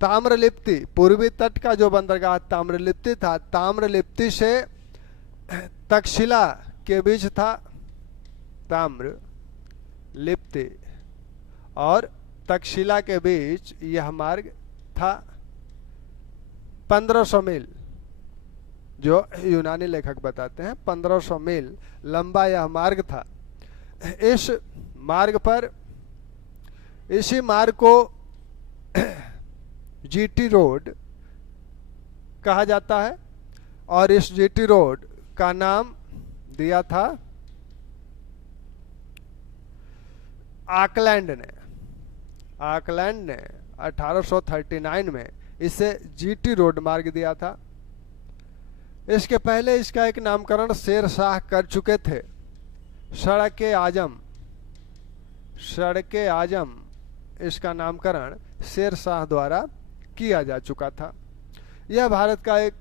ताम्रलिप्ति, पूर्वी तट का जो बंदरगाह ताम्रलिप्ति था, ताम्रलिप्ति से तक्षशिला के बीच था। ताम्रलिप्ति और तक्षशिला के बीच यह मार्ग था। 1500 मील, जो यूनानी लेखक बताते हैं 1500 मील लंबा यह मार्ग था। इस मार्ग पर, इसी मार्ग को जीटी रोड कहा जाता है, और इस जीटी रोड का नाम दिया था ऑकलैंड ने। ऑकलैंड ने 1839 में इसे जीटी रोड मार्ग दिया था। इसके पहले इसका एक नामकरण शेर शाह कर चुके थे। सड़के आजम, सड़के आजम, इसका नामकरण शेर शाह द्वारा किया जा चुका था। यह भारत का एक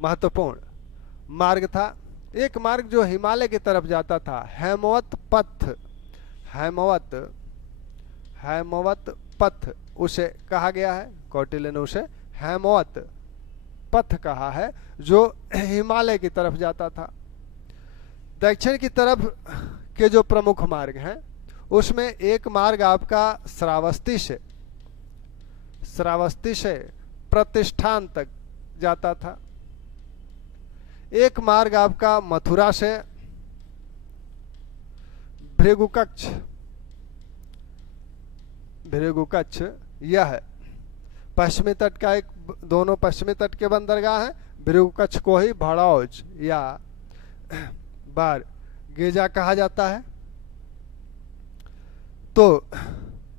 महत्वपूर्ण मार्ग था। एक मार्ग जो हिमालय की तरफ जाता था, हेमवत पथ, हेमवत, हेमवत पथ उसे कहा गया है। कौटिल्य ने उसे हेमवत पथ कहा है, जो हिमालय की तरफ जाता था। दक्षिण की तरफ के जो प्रमुख मार्ग हैं उसमें एक मार्ग आपका श्रावस्ती से, श्रावस्ती से प्रतिष्ठान तक जाता था। एक मार्ग आपका मथुरा से भृगुकच्छ, भृगुकच्छ यह पश्चिमी तट का एक, दोनों पश्चिमी तट के बंदरगाह हैं। भृगुकच्छ को ही भड़ौज या बार गेजा कहा जाता है। तो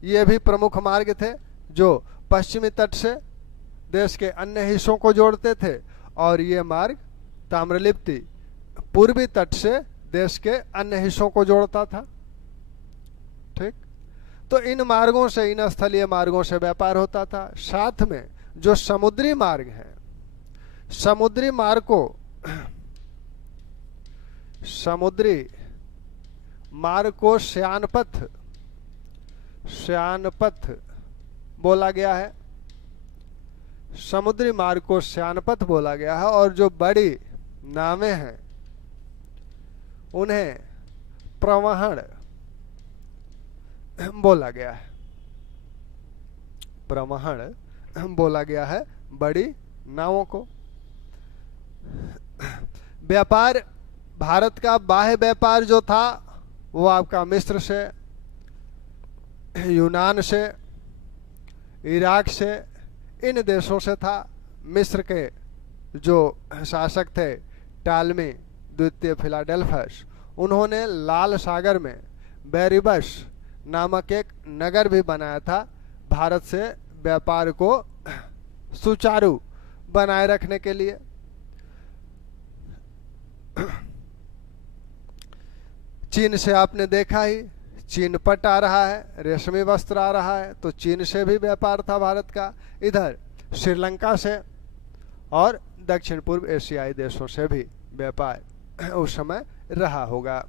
ये भी प्रमुख मार्ग थे जो पश्चिमी तट से देश के अन्य हिस्सों को जोड़ते थे, और ये मार्ग ताम्रलिप्ति पूर्वी तट से देश के अन्य हिस्सों को जोड़ता था। ठीक, तो इन मार्गों से, इन स्थलीय मार्गों से व्यापार होता था। साथ में जो समुद्री मार्ग है, समुद्री मार्ग को, समुद्री मार्ग को श्यानपथ, श्यानपथ बोला गया है। समुद्री मार्ग को श्यानपथ बोला गया है, और जो बड़ी नावें हैं उन्हें प्रवहण बोला गया है। प्रवहण बोला गया है बड़ी नावों को। व्यापार, भारत का बाह्य व्यापार जो था वो आपका मिस्र से, यूनान से, इराक से, इन देशों से था। मिस्र के जो शासक थे टालमी द्वितीय फिलाडेल्फस, उन्होंने लाल सागर में बेरिबस नामक एक नगर भी बनाया था, भारत से व्यापार को सुचारू बनाए रखने के लिए। चीन से आपने देखा ही, चीनपट आ रहा है, रेशमी वस्त्र आ रहा है, तो चीन से भी व्यापार था भारत का, इधर श्रीलंका से और दक्षिण पूर्व एशियाई देशों से भी व्यापार उस समय रहा होगा।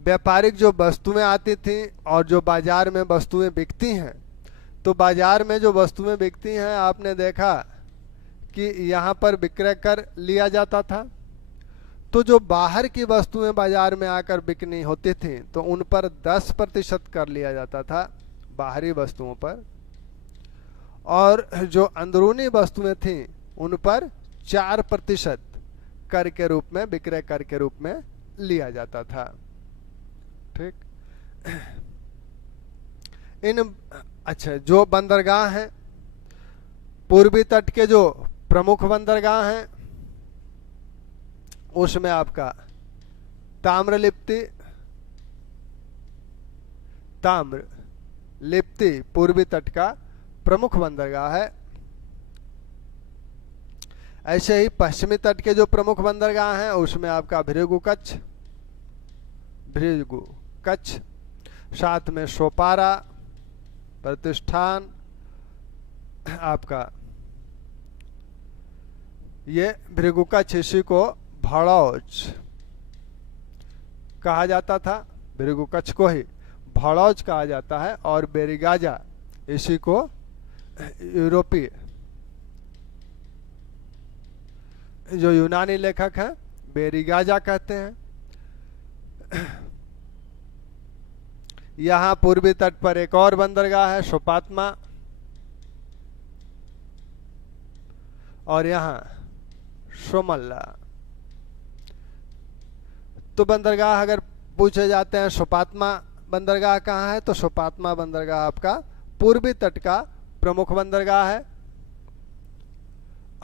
व्यापारिक जो वस्तुएं आती थी और जो बाजार में वस्तुएं बिकती हैं, तो बाजार में जो वस्तुएं बिकती हैं आपने देखा कि यहाँ पर विक्रय कर लिया जाता था, तो जो बाहर की वस्तुएं बाजार में आकर बिकनी होती थी तो उन पर 10% कर लिया जाता था बाहरी वस्तुओं पर, और जो अंदरूनी वस्तुएं थीं उन पर 4% कर के रूप में, विक्रय कर के रूप में लिया जाता था। ठीक। अच्छा, जो बंदरगाह हैं, पूर्वी तट के जो प्रमुख बंदरगाह हैं उसमें आपका ताम्रलिप्ति पूर्वी तट का प्रमुख बंदरगाह है। ऐसे ही पश्चिमी तट के जो प्रमुख बंदरगाह हैं उसमें आपका भृगु कच्छ, साथ में सोपारा, प्रतिष्ठान, आपका ये भृगु कच्छ, इसी को भड़ौच कहा जाता था, भृगु कच्छ को ही भड़ौच कहा जाता है, और बेरिगाजा इसी को यूरोपीय जो यूनानी लेखक हैं बेरिगाजा कहते हैं। यहाँ पूर्वी तट पर एक और बंदरगाह है सोपात्मा, और यहाँ सोमल्ला। तो बंदरगाह अगर पूछे जाते हैं सोपात्मा बंदरगाह कहाँ है, तो सोपात्मा बंदरगाह आपका पूर्वी तट का प्रमुख बंदरगाह है,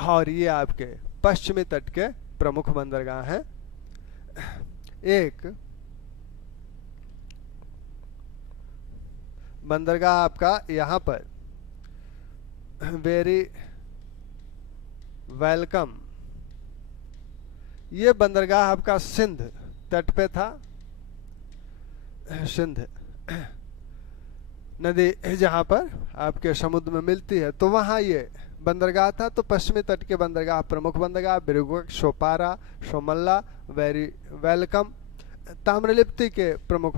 और ये आपके पश्चिमी तट के प्रमुख बंदरगाह हैं। एक बंदरगाह आपका यहाँ पर वेरी वेलकम, ये बंदरगाह आपका सिंध तट पे था। सिंध नदी जहाँ पर आपके समुद्र में मिलती है, तो वहाँ ये बंदरगाह था। तो पश्चिमी तट के बंदरगाह प्रमुख बंदरगाह भृगु, सोपारा, सोमल्ला, वेरी वेलकम। ताम्रलिप्ति के प्रमुख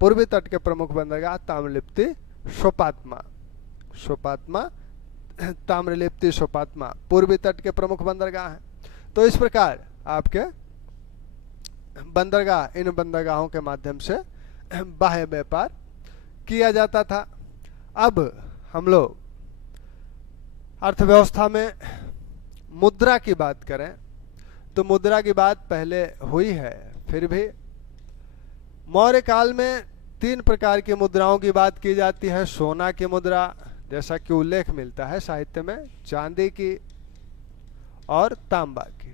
पूर्वी तट के प्रमुख बंदरगाह ताम्रलिप्ति, सोपात्मा, ताम्रलिप्ति, सोपात्मा पूर्वी तट के प्रमुख बंदरगाह हैं। तो इस प्रकार आपके बंदरगाह, इन बंदरगाहों के माध्यम से बाह्य व्यापार किया जाता था। अब हम लोग अर्थव्यवस्था में मुद्रा की बात करें तो मुद्रा की बात पहले हुई है, फिर भी मौर्य काल में 3 प्रकार की मुद्राओं की बात की जाती है। सोना की मुद्रा, जैसा कि उल्लेख मिलता है साहित्य में, चांदी की और तांबा की।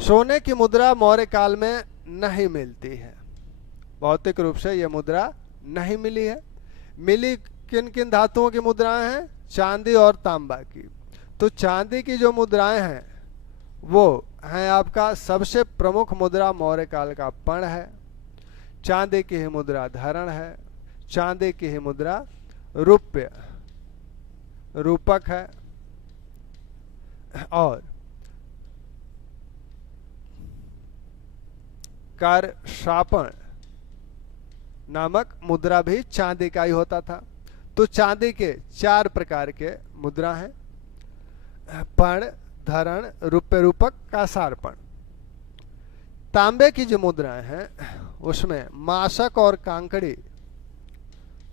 सोने की मुद्रा मौर्य काल में नहीं मिलती है, भौतिक रूप से यह मुद्रा नहीं मिली है। मिली किन किन धातुओं की मुद्राएं हैं? चांदी और तांबा की। तो चांदी की जो मुद्राएं हैं वो हैं आपका सबसे प्रमुख मुद्रा मौर्य काल का पण है, चांदी की ही मुद्रा धरण है, चांदी की ही मुद्रा रूपक है, और कर शापण नामक मुद्रा भी चांदी का ही होता था। तो चांदी के 4 प्रकार के मुद्रा हैं, पण, धरण, रूप्य रूपक, कासारपण। तांबे की जो मुद्राएं हैं उसमें माशक और कांकड़ी,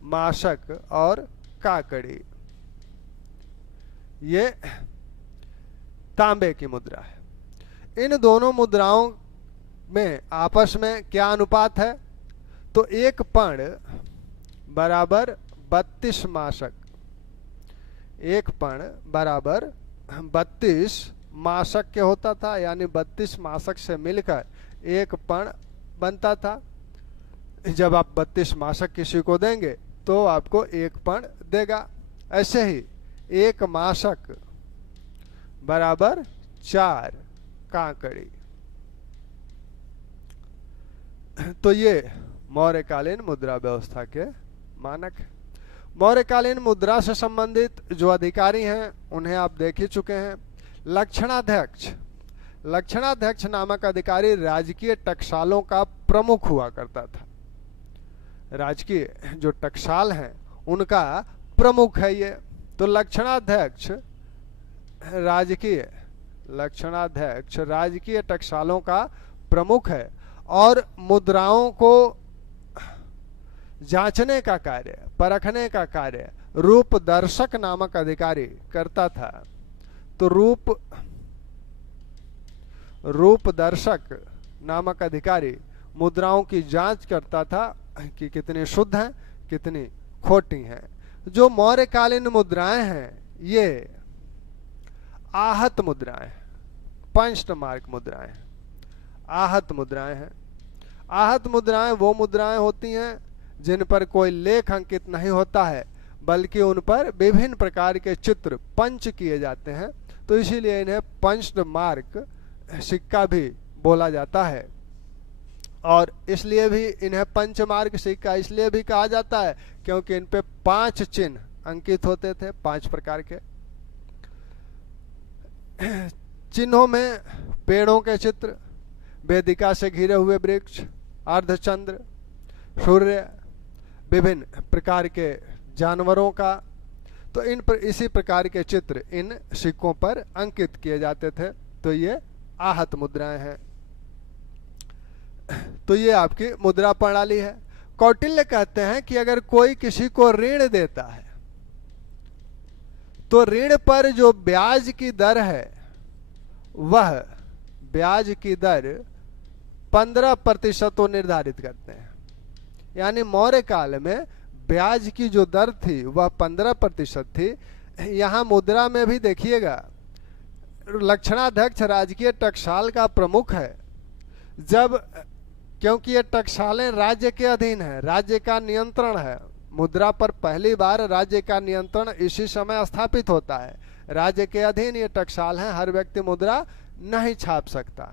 माशक और काकड़ी, ये तांबे की मुद्रा है। इन दोनों मुद्राओं में आपस में क्या अनुपात है? तो 1 पण बराबर 32 माशक, 1 पण बराबर 32 माशक के होता था, यानी 32 माशक से मिलकर 1 पण बनता था। जब आप 32 माशक किसी को देंगे तो आपको 1 पण देगा। ऐसे ही 1 माशक बराबर 4 काकड़ी। तो ये मौर्यकालीन मुद्रा व्यवस्था के मानक हैं। मौर्यकालीन मुद्रा से संबंधित जो अधिकारी हैं उन्हें आप देख ही चुके हैं। लक्षणाध्यक्ष, लक्षणाध्यक्ष नामक अधिकारी राजकीय टकसालों का प्रमुख हुआ करता था। राजकीय जो टकसाल हैं उनका प्रमुख है ये। तो लक्षणाध्यक्ष राजकीय टकसालों का प्रमुख है और मुद्राओं को जांचने का कार्य, परखने का कार्य रूपदर्शक नामक अधिकारी करता था। तो रूपदर्शक नामक अधिकारी मुद्राओं की जांच करता था कि कितनी शुद्ध हैं, कितनी खोटी हैं। जो मौर्यकालीन मुद्राएं हैं ये आहत मुद्राएं, पंच्ड मार्क मुद्राएं, आहत मुद्राएं हैं। आहत मुद्राएं वो मुद्राएं होती हैं जिन पर कोई लेख अंकित नहीं होता है, बल्कि उन पर विभिन्न प्रकार के चित्र पंच किए जाते हैं। तो इसीलिए इन्हें पंच्ड मार्क सिक्का भी बोला जाता है। और इसलिए भी इन्हें पंचमार्क सिक्का इसलिए भी कहा जाता है क्योंकि इन पे 5 चिन्ह अंकित होते थे, 5 प्रकार के चिन्हों में पेड़ों के चित्र, वेदिका से घिरे हुए वृक्ष, अर्धचंद्र, सूर्य, विभिन्न प्रकार के जानवरों का, तो इन पर इसी प्रकार के चित्र इन सिक्कों पर अंकित किए जाते थे। तो ये आहत मुद्राएं हैं। तो ये आपकी मुद्रा प्रणाली है। कौटिल्य कहते हैं कि अगर कोई किसी को ऋण देता है तो ऋण पर जो ब्याज की दर है वह ब्याज की दर 15% निर्धारित करते हैं। यानी मौर्य काल में ब्याज की जो दर थी वह 15% थी। यहाँ मुद्रा में भी देखिएगा, लक्षणाध्यक्ष राजकीय टकसाल का प्रमुख है। जब क्योंकि ये टकसालें राज्य के अधीन है, राज्य का नियंत्रण है, मुद्रा पर पहली बार राज्य का नियंत्रण इसी समय स्थापित होता है। राज्य के अधीन ये टकसाल हैं, हर व्यक्ति मुद्रा नहीं छाप सकता।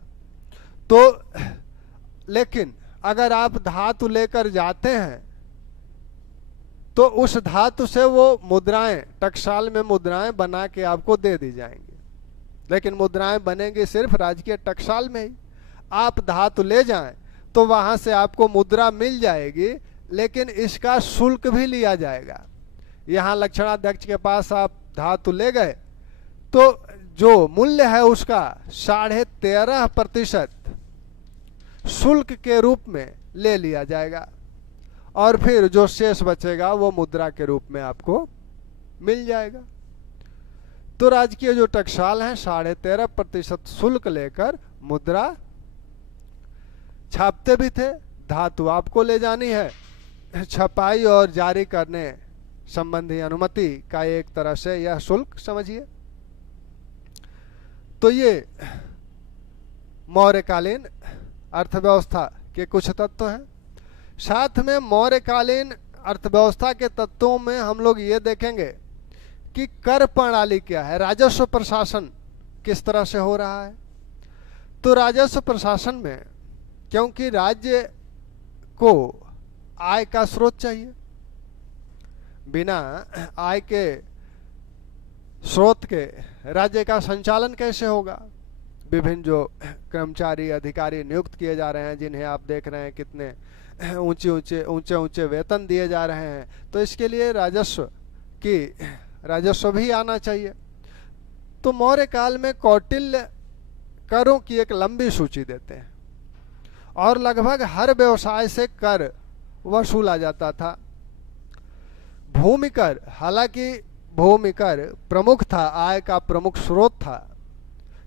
तो लेकिन अगर आप धातु लेकर जाते हैं तो उस धातु से वो मुद्राएं, टकसाल में मुद्राएं बना के आपको दे दी जाएंगी, लेकिन मुद्राएं बनेंगी सिर्फ राजकीय टकसाल में ही। आप धातु ले जाएं तो वहां से आपको मुद्रा मिल जाएगी, लेकिन इसका शुल्क भी लिया जाएगा। यहाँ लक्षणाध्यक्ष के पास आप धातु ले गए तो जो मूल्य है उसका 13.5% शुल्क के रूप में ले लिया जाएगा और फिर जो शेष बचेगा वो मुद्रा के रूप में आपको मिल जाएगा। तो राजकीय जो टकसाल है 13.5% शुल्क लेकर मुद्रा छापते भी थे। धातु आपको ले जानी है, छपाई और जारी करने संबंधी अनुमति का एक तरह से यह शुल्क समझिए। तो ये मौर्यकालीन अर्थव्यवस्था के कुछ तत्व हैं। साथ में मौर्यकालीन अर्थव्यवस्था के तत्वों में हम लोग ये देखेंगे कि कर प्रणाली क्या है, राजस्व प्रशासन किस तरह से हो रहा है। तो राजस्व प्रशासन में क्योंकि राज्य को आय का स्रोत चाहिए, बिना आय के स्रोत के राज्य का संचालन कैसे होगा। विभिन्न जो कर्मचारी अधिकारी नियुक्त किए जा रहे हैं, जिन्हें आप देख रहे हैं कितने ऊंचे वेतन दिए जा रहे हैं, तो इसके लिए राजस्व भी आना चाहिए। तो मौर्य काल में कौटिल्य करों की एक लंबी सूची देते हैं और लगभग हर व्यवसाय से कर वसूला जाता था। भूमि कर, हालांकि भूमि कर प्रमुख था, आय का प्रमुख स्रोत था,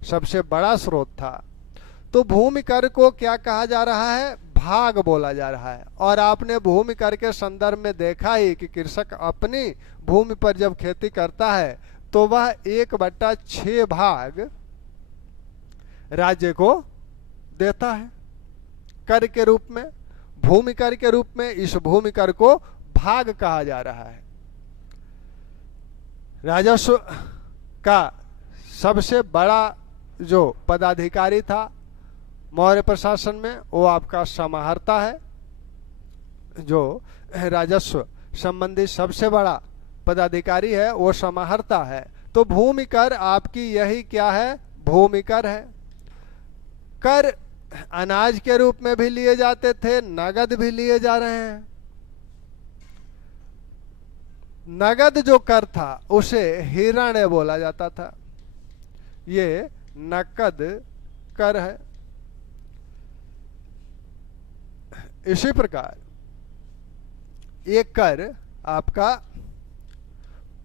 सबसे बड़ा स्रोत था। तो भूमि कर को क्या कहा जा रहा है, भाग बोला जा रहा है। और आपने भूमि कर के संदर्भ में देखा ही कि कृषक अपनी भूमि पर जब खेती करता है तो वह 1/6 भाग राज्य को देता है कर के रूप में, भूमि कर के रूप में। इस भूमि कर को भाग कहा जा रहा है। राजस्व का सबसे बड़ा जो पदाधिकारी था मौर्य प्रशासन में वो आपका समाहर्ता है, जो राजस्व संबंधी सबसे बड़ा पदाधिकारी है वो समाहर्ता है। तो भूमि कर आपकी यही क्या है, भूमि कर है। कर अनाज के रूप में भी लिए जाते थे, नगद भी लिए जा रहे हैं। नगद जो कर था उसे हिरण्य बोला जाता था, ये नकद कर है। इसी प्रकार ये कर आपका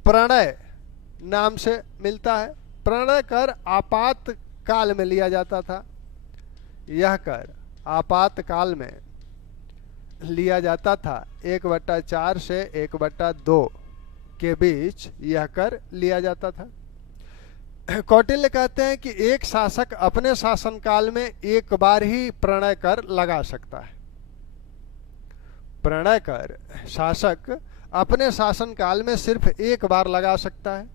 प्रणय नाम से मिलता है। प्रणय कर आपात काल में लिया जाता था। यह कर आपातकाल में लिया जाता था। 1/4 से 1/2 के बीच यह कर लिया जाता था। कौटिल्य कहते हैं कि एक शासक अपने शासनकाल में एक बार ही प्रणय कर लगा सकता है। प्रणय कर शासक अपने शासनकाल में सिर्फ एक बार लगा सकता है।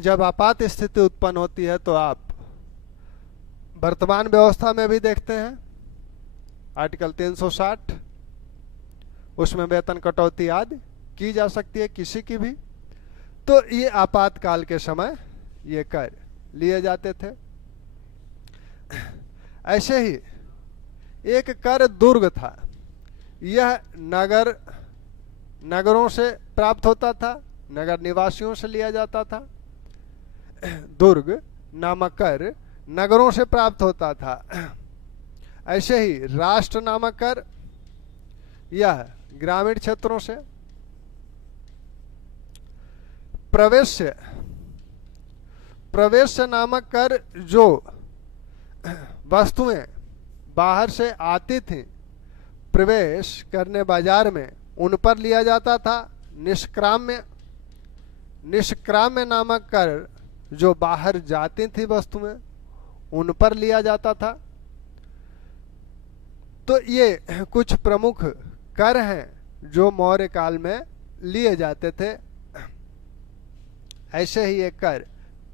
जब आपात स्थिति उत्पन्न होती है तो आप वर्तमान व्यवस्था में भी देखते हैं, आर्टिकल 360, उसमें वेतन कटौती आदि की जा सकती है किसी की भी। तो ये आपातकाल के समय ये कर लिए जाते थे। ऐसे ही एक कर दुर्ग था। यह नगरों से प्राप्त होता था, नगर निवासियों से लिया जाता था। दुर्ग नामक कर नगरों से प्राप्त होता था। ऐसे ही राष्ट्र नामक कर यह ग्रामीण क्षेत्रों से। प्रवेश्य नामक कर जो वस्तुएं बाहर से आती थीं प्रवेश करने बाजार में, उन पर लिया जाता था। निष्क्राम्य नामक कर जो बाहर जाती थी वस्तुएं, उन पर लिया जाता था। तो ये कुछ प्रमुख कर हैं जो मौर्य काल में लिए जाते थे। ऐसे ही एक कर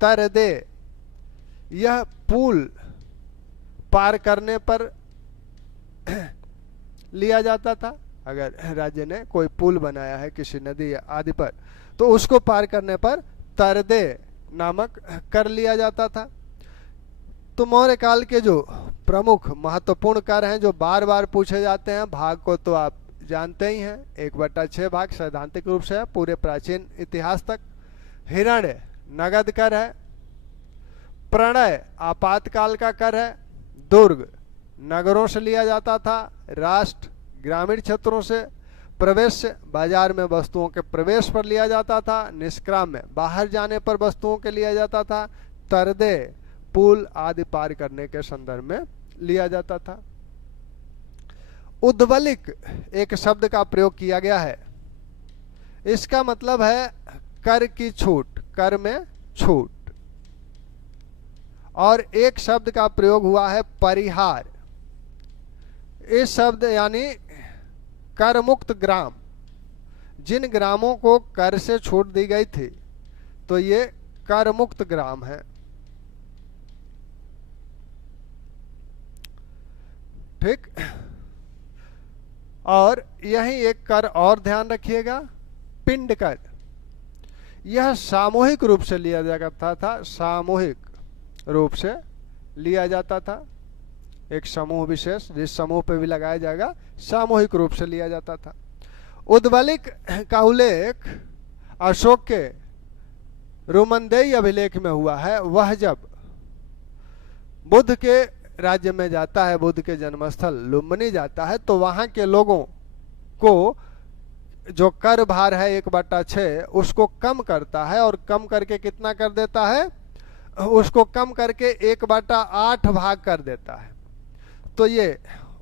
तरदे, यह पुल पार करने पर लिया जाता था। अगर राज्य ने कोई पुल बनाया है किसी नदी आदि पर, तो उसको पार करने पर तरदे नामक कर लिया जाता था। तो मौर्य काल के जो प्रमुख महत्वपूर्ण कर हैं जो बार बार पूछे जाते हैं, भाग को तो आप जानते ही हैं, 1/6 भाग सैद्धांतिक रूप से है पूरे प्राचीन इतिहास तक। हिरण्य नगद कर है, प्रणय आपातकाल का कर है, दुर्ग नगरों से लिया जाता था, राष्ट्र ग्रामीण क्षेत्रों से, प्रवेश बाजार में वस्तुओं के प्रवेश पर लिया जाता था, निष्क्राम्य बाहर जाने पर वस्तुओं के लिया जाता था, तरदे पुल आदि पार करने के संदर्भ में लिया जाता था। उद्वलिक एक शब्द का प्रयोग किया गया है। इसका मतलब है कर की छूट, कर में छूट। और एक शब्द का प्रयोग हुआ है परिहार। इस शब्द यानी कर मुक्त ग्राम, जिन ग्रामों को कर से छूट दी गई थी, तो ये कर मुक्त ग्राम है। ठीक। और यही एक कर और ध्यान रखिएगा, पिंड कर। यह सामूहिक रूप से लिया जाता था, सामूहिक रूप से लिया जाता था। एक समूह विशेष जिस समूह पे भी लगाया जाएगा, सामूहिक रूप से लिया जाता था। उद्वलिक का उल्लेख अशोक के रुमनदेई अभिलेख में हुआ है। वह जब बुद्ध के राज्य में जाता है, बुद्ध के जन्मस्थल लुम्बिनी जाता है, तो वहां के लोगों को जो कर भार है 1/6 उसको कम करता है, और कम करके कितना कर देता है, उसको कम करके 1/8 भाग कर देता है। तो ये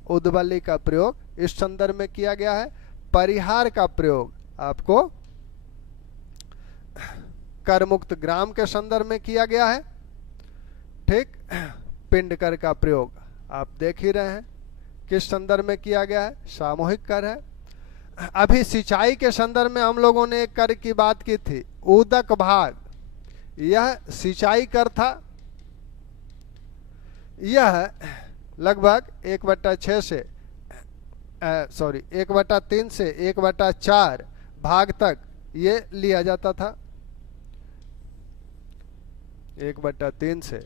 उद्वली का प्रयोग इस संदर्भ में किया गया है। परिहार का प्रयोग आपको कर मुक्त ग्राम के संदर्भ में किया गया है। ठीक। पिंड कर का प्रयोग आप देख ही रहे हैं किस संदर्भ में किया गया है, सामूहिक कर है। अभी सिंचाई के संदर्भ में हम लोगों ने एक कर की बात की थी, उदक भाग। यह सिंचाई कर था। यह लगभग 1/6 से 1/3 से 1/4 भाग तक ये लिया जाता था। 1/3 से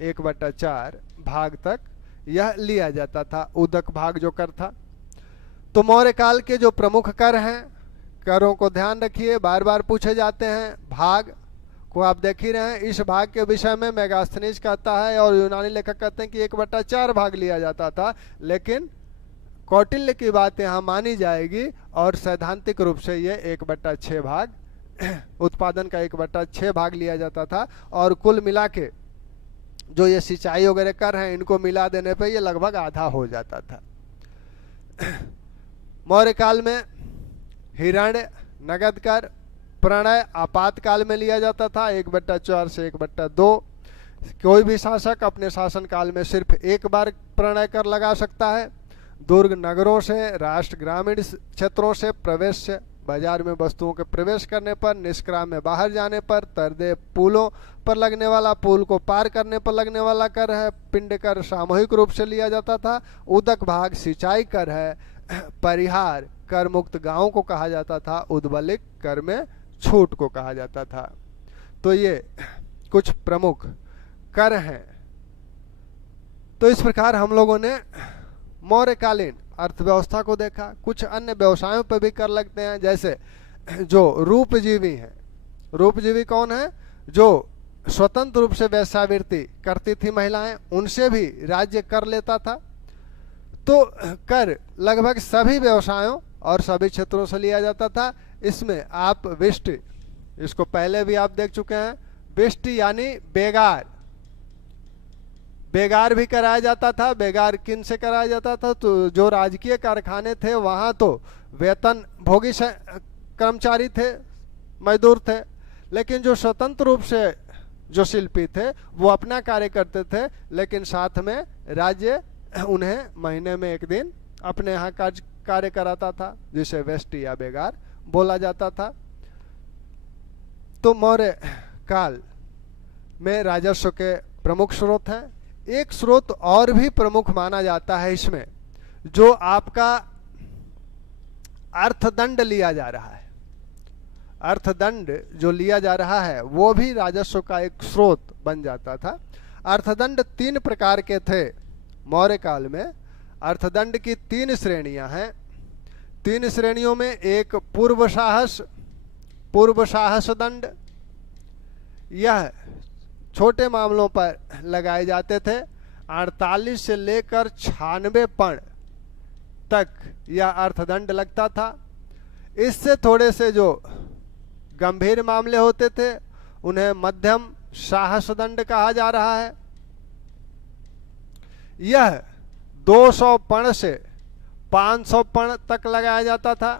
1/4 भाग तक यह लिया जाता था, उदक भाग जो कर था। तो मौर्य काल के जो प्रमुख कर हैं, करों को ध्यान रखिए, बार बार पूछे जाते हैं। भाग को आप देख ही रहे हैं। इस भाग के विषय में मेगास्थनीज कहता है और यूनानी लेखक कहते हैं कि 1/4 भाग लिया जाता था, लेकिन कौटिल्य की बात यहाँ मानी जाएगी और सैद्धांतिक रूप से ये 1/6 भाग उत्पादन का 1/6 भाग लिया जाता था। और कुल मिला के जो ये सिंचाई वगैरह कर हैं, इनको मिला देने पे ये लगभग आधा हो जाता था। मौर्य काल में हिरण्य, नगद कर, प्रणय आपातकाल में लिया जाता था 1/4 से 1/2। कोई भी शासक अपने शासन काल में सिर्फ एक बार प्रणय कर लगा सकता है। दुर्ग नगरों से, राष्ट्र ग्रामीण क्षेत्रों से प्रवेश, बाजार में वस्तुओं के प्रवेश करने पर, निष्क्राम में बाहर जाने पर, तरदे पुलों पर लगने वाला, पुल को पार करने पर लगने वाला कर है। पिंड कर सामूहिक रूप से लिया जाता था। उदक भाग सिंचाई कर है। परिहार कर मुक्त गांवों को कहा जाता था। उद्बलिक कर में छूट को कहा जाता था। तो ये कुछ प्रमुख कर हैं। तो इस प्रकार हम लोगों ने मौर्यकालीन अर्थव्यवस्था को देखा। कुछ अन्य व्यवसायों पर भी कर लगते हैं, जैसे जो रूपजीवी हैं। रूपजीवी कौन है? जो स्वतंत्र रूप से वेश्यावृत्ति करती थी महिलाएं, उनसे भी राज्य कर लेता था। तो कर लगभग सभी व्यवसायों और सभी क्षेत्रों से लिया जाता था। इसमें आप विष्टि, इसको पहले भी आप देख चुके हैं। विष्टि यानी बेगार, बेगार भी कराया जाता था। बेगार किन से कराया जाता था? तो जो राजकीय कारखाने थे वहां तो वेतन भोगी कर्मचारी थे, मजदूर थे, लेकिन जो स्वतंत्र रूप से जो शिल्पी थे वो अपना कार्य करते थे, लेकिन साथ में राज्य उन्हें महीने में एक दिन अपने यहाँ कार्य कराता था, जिसे वेष्टि या बेगार बोला जाता था। तो मौर्य काल में राजस्व के प्रमुख स्रोत हैं। एक स्रोत और भी प्रमुख माना जाता है इसमें, जो आपका अर्थदंड लिया जा रहा है। अर्थदंड जो लिया जा रहा है वो भी राजस्व का एक स्रोत बन जाता था। अर्थदंड 3 प्रकार के थे मौर्य काल में। अर्थदंड की 3 श्रेणियां हैं। 3 श्रेणियों में एक पूर्व साहस दंड, यह छोटे मामलों पर लगाए जाते थे। 48 से लेकर 96 पण तक यह अर्थदंड लगता था। इससे थोड़े से जो गंभीर मामले होते थे उन्हें मध्यम साहस दंड कहा जा रहा है। यह 200 पण से 500 पण तक लगाया जाता था।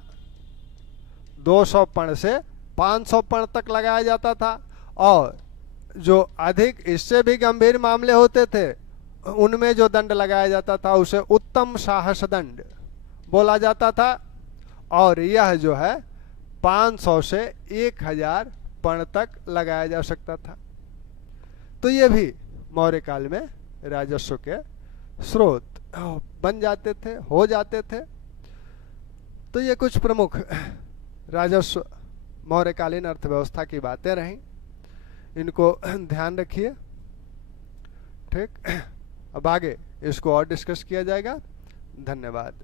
200 पण से 500 पण तक लगाया जाता था। और जो अधिक इससे भी गंभीर मामले होते थे उनमें जो दंड लगाया जाता था उसे उत्तम साहस दंड बोला जाता था। और यह जो है 500 से 1000 पण तक लगाया जा सकता था। तो ये भी मौर्य काल में राजस्व के स्रोत बन जाते थे, हो जाते थे। तो ये कुछ प्रमुख राजस्व मौर्यकालीन अर्थव्यवस्था की बातें रहीं, इनको ध्यान रखिए। ठीक, अब आगे इसको और डिस्कस किया जाएगा। धन्यवाद।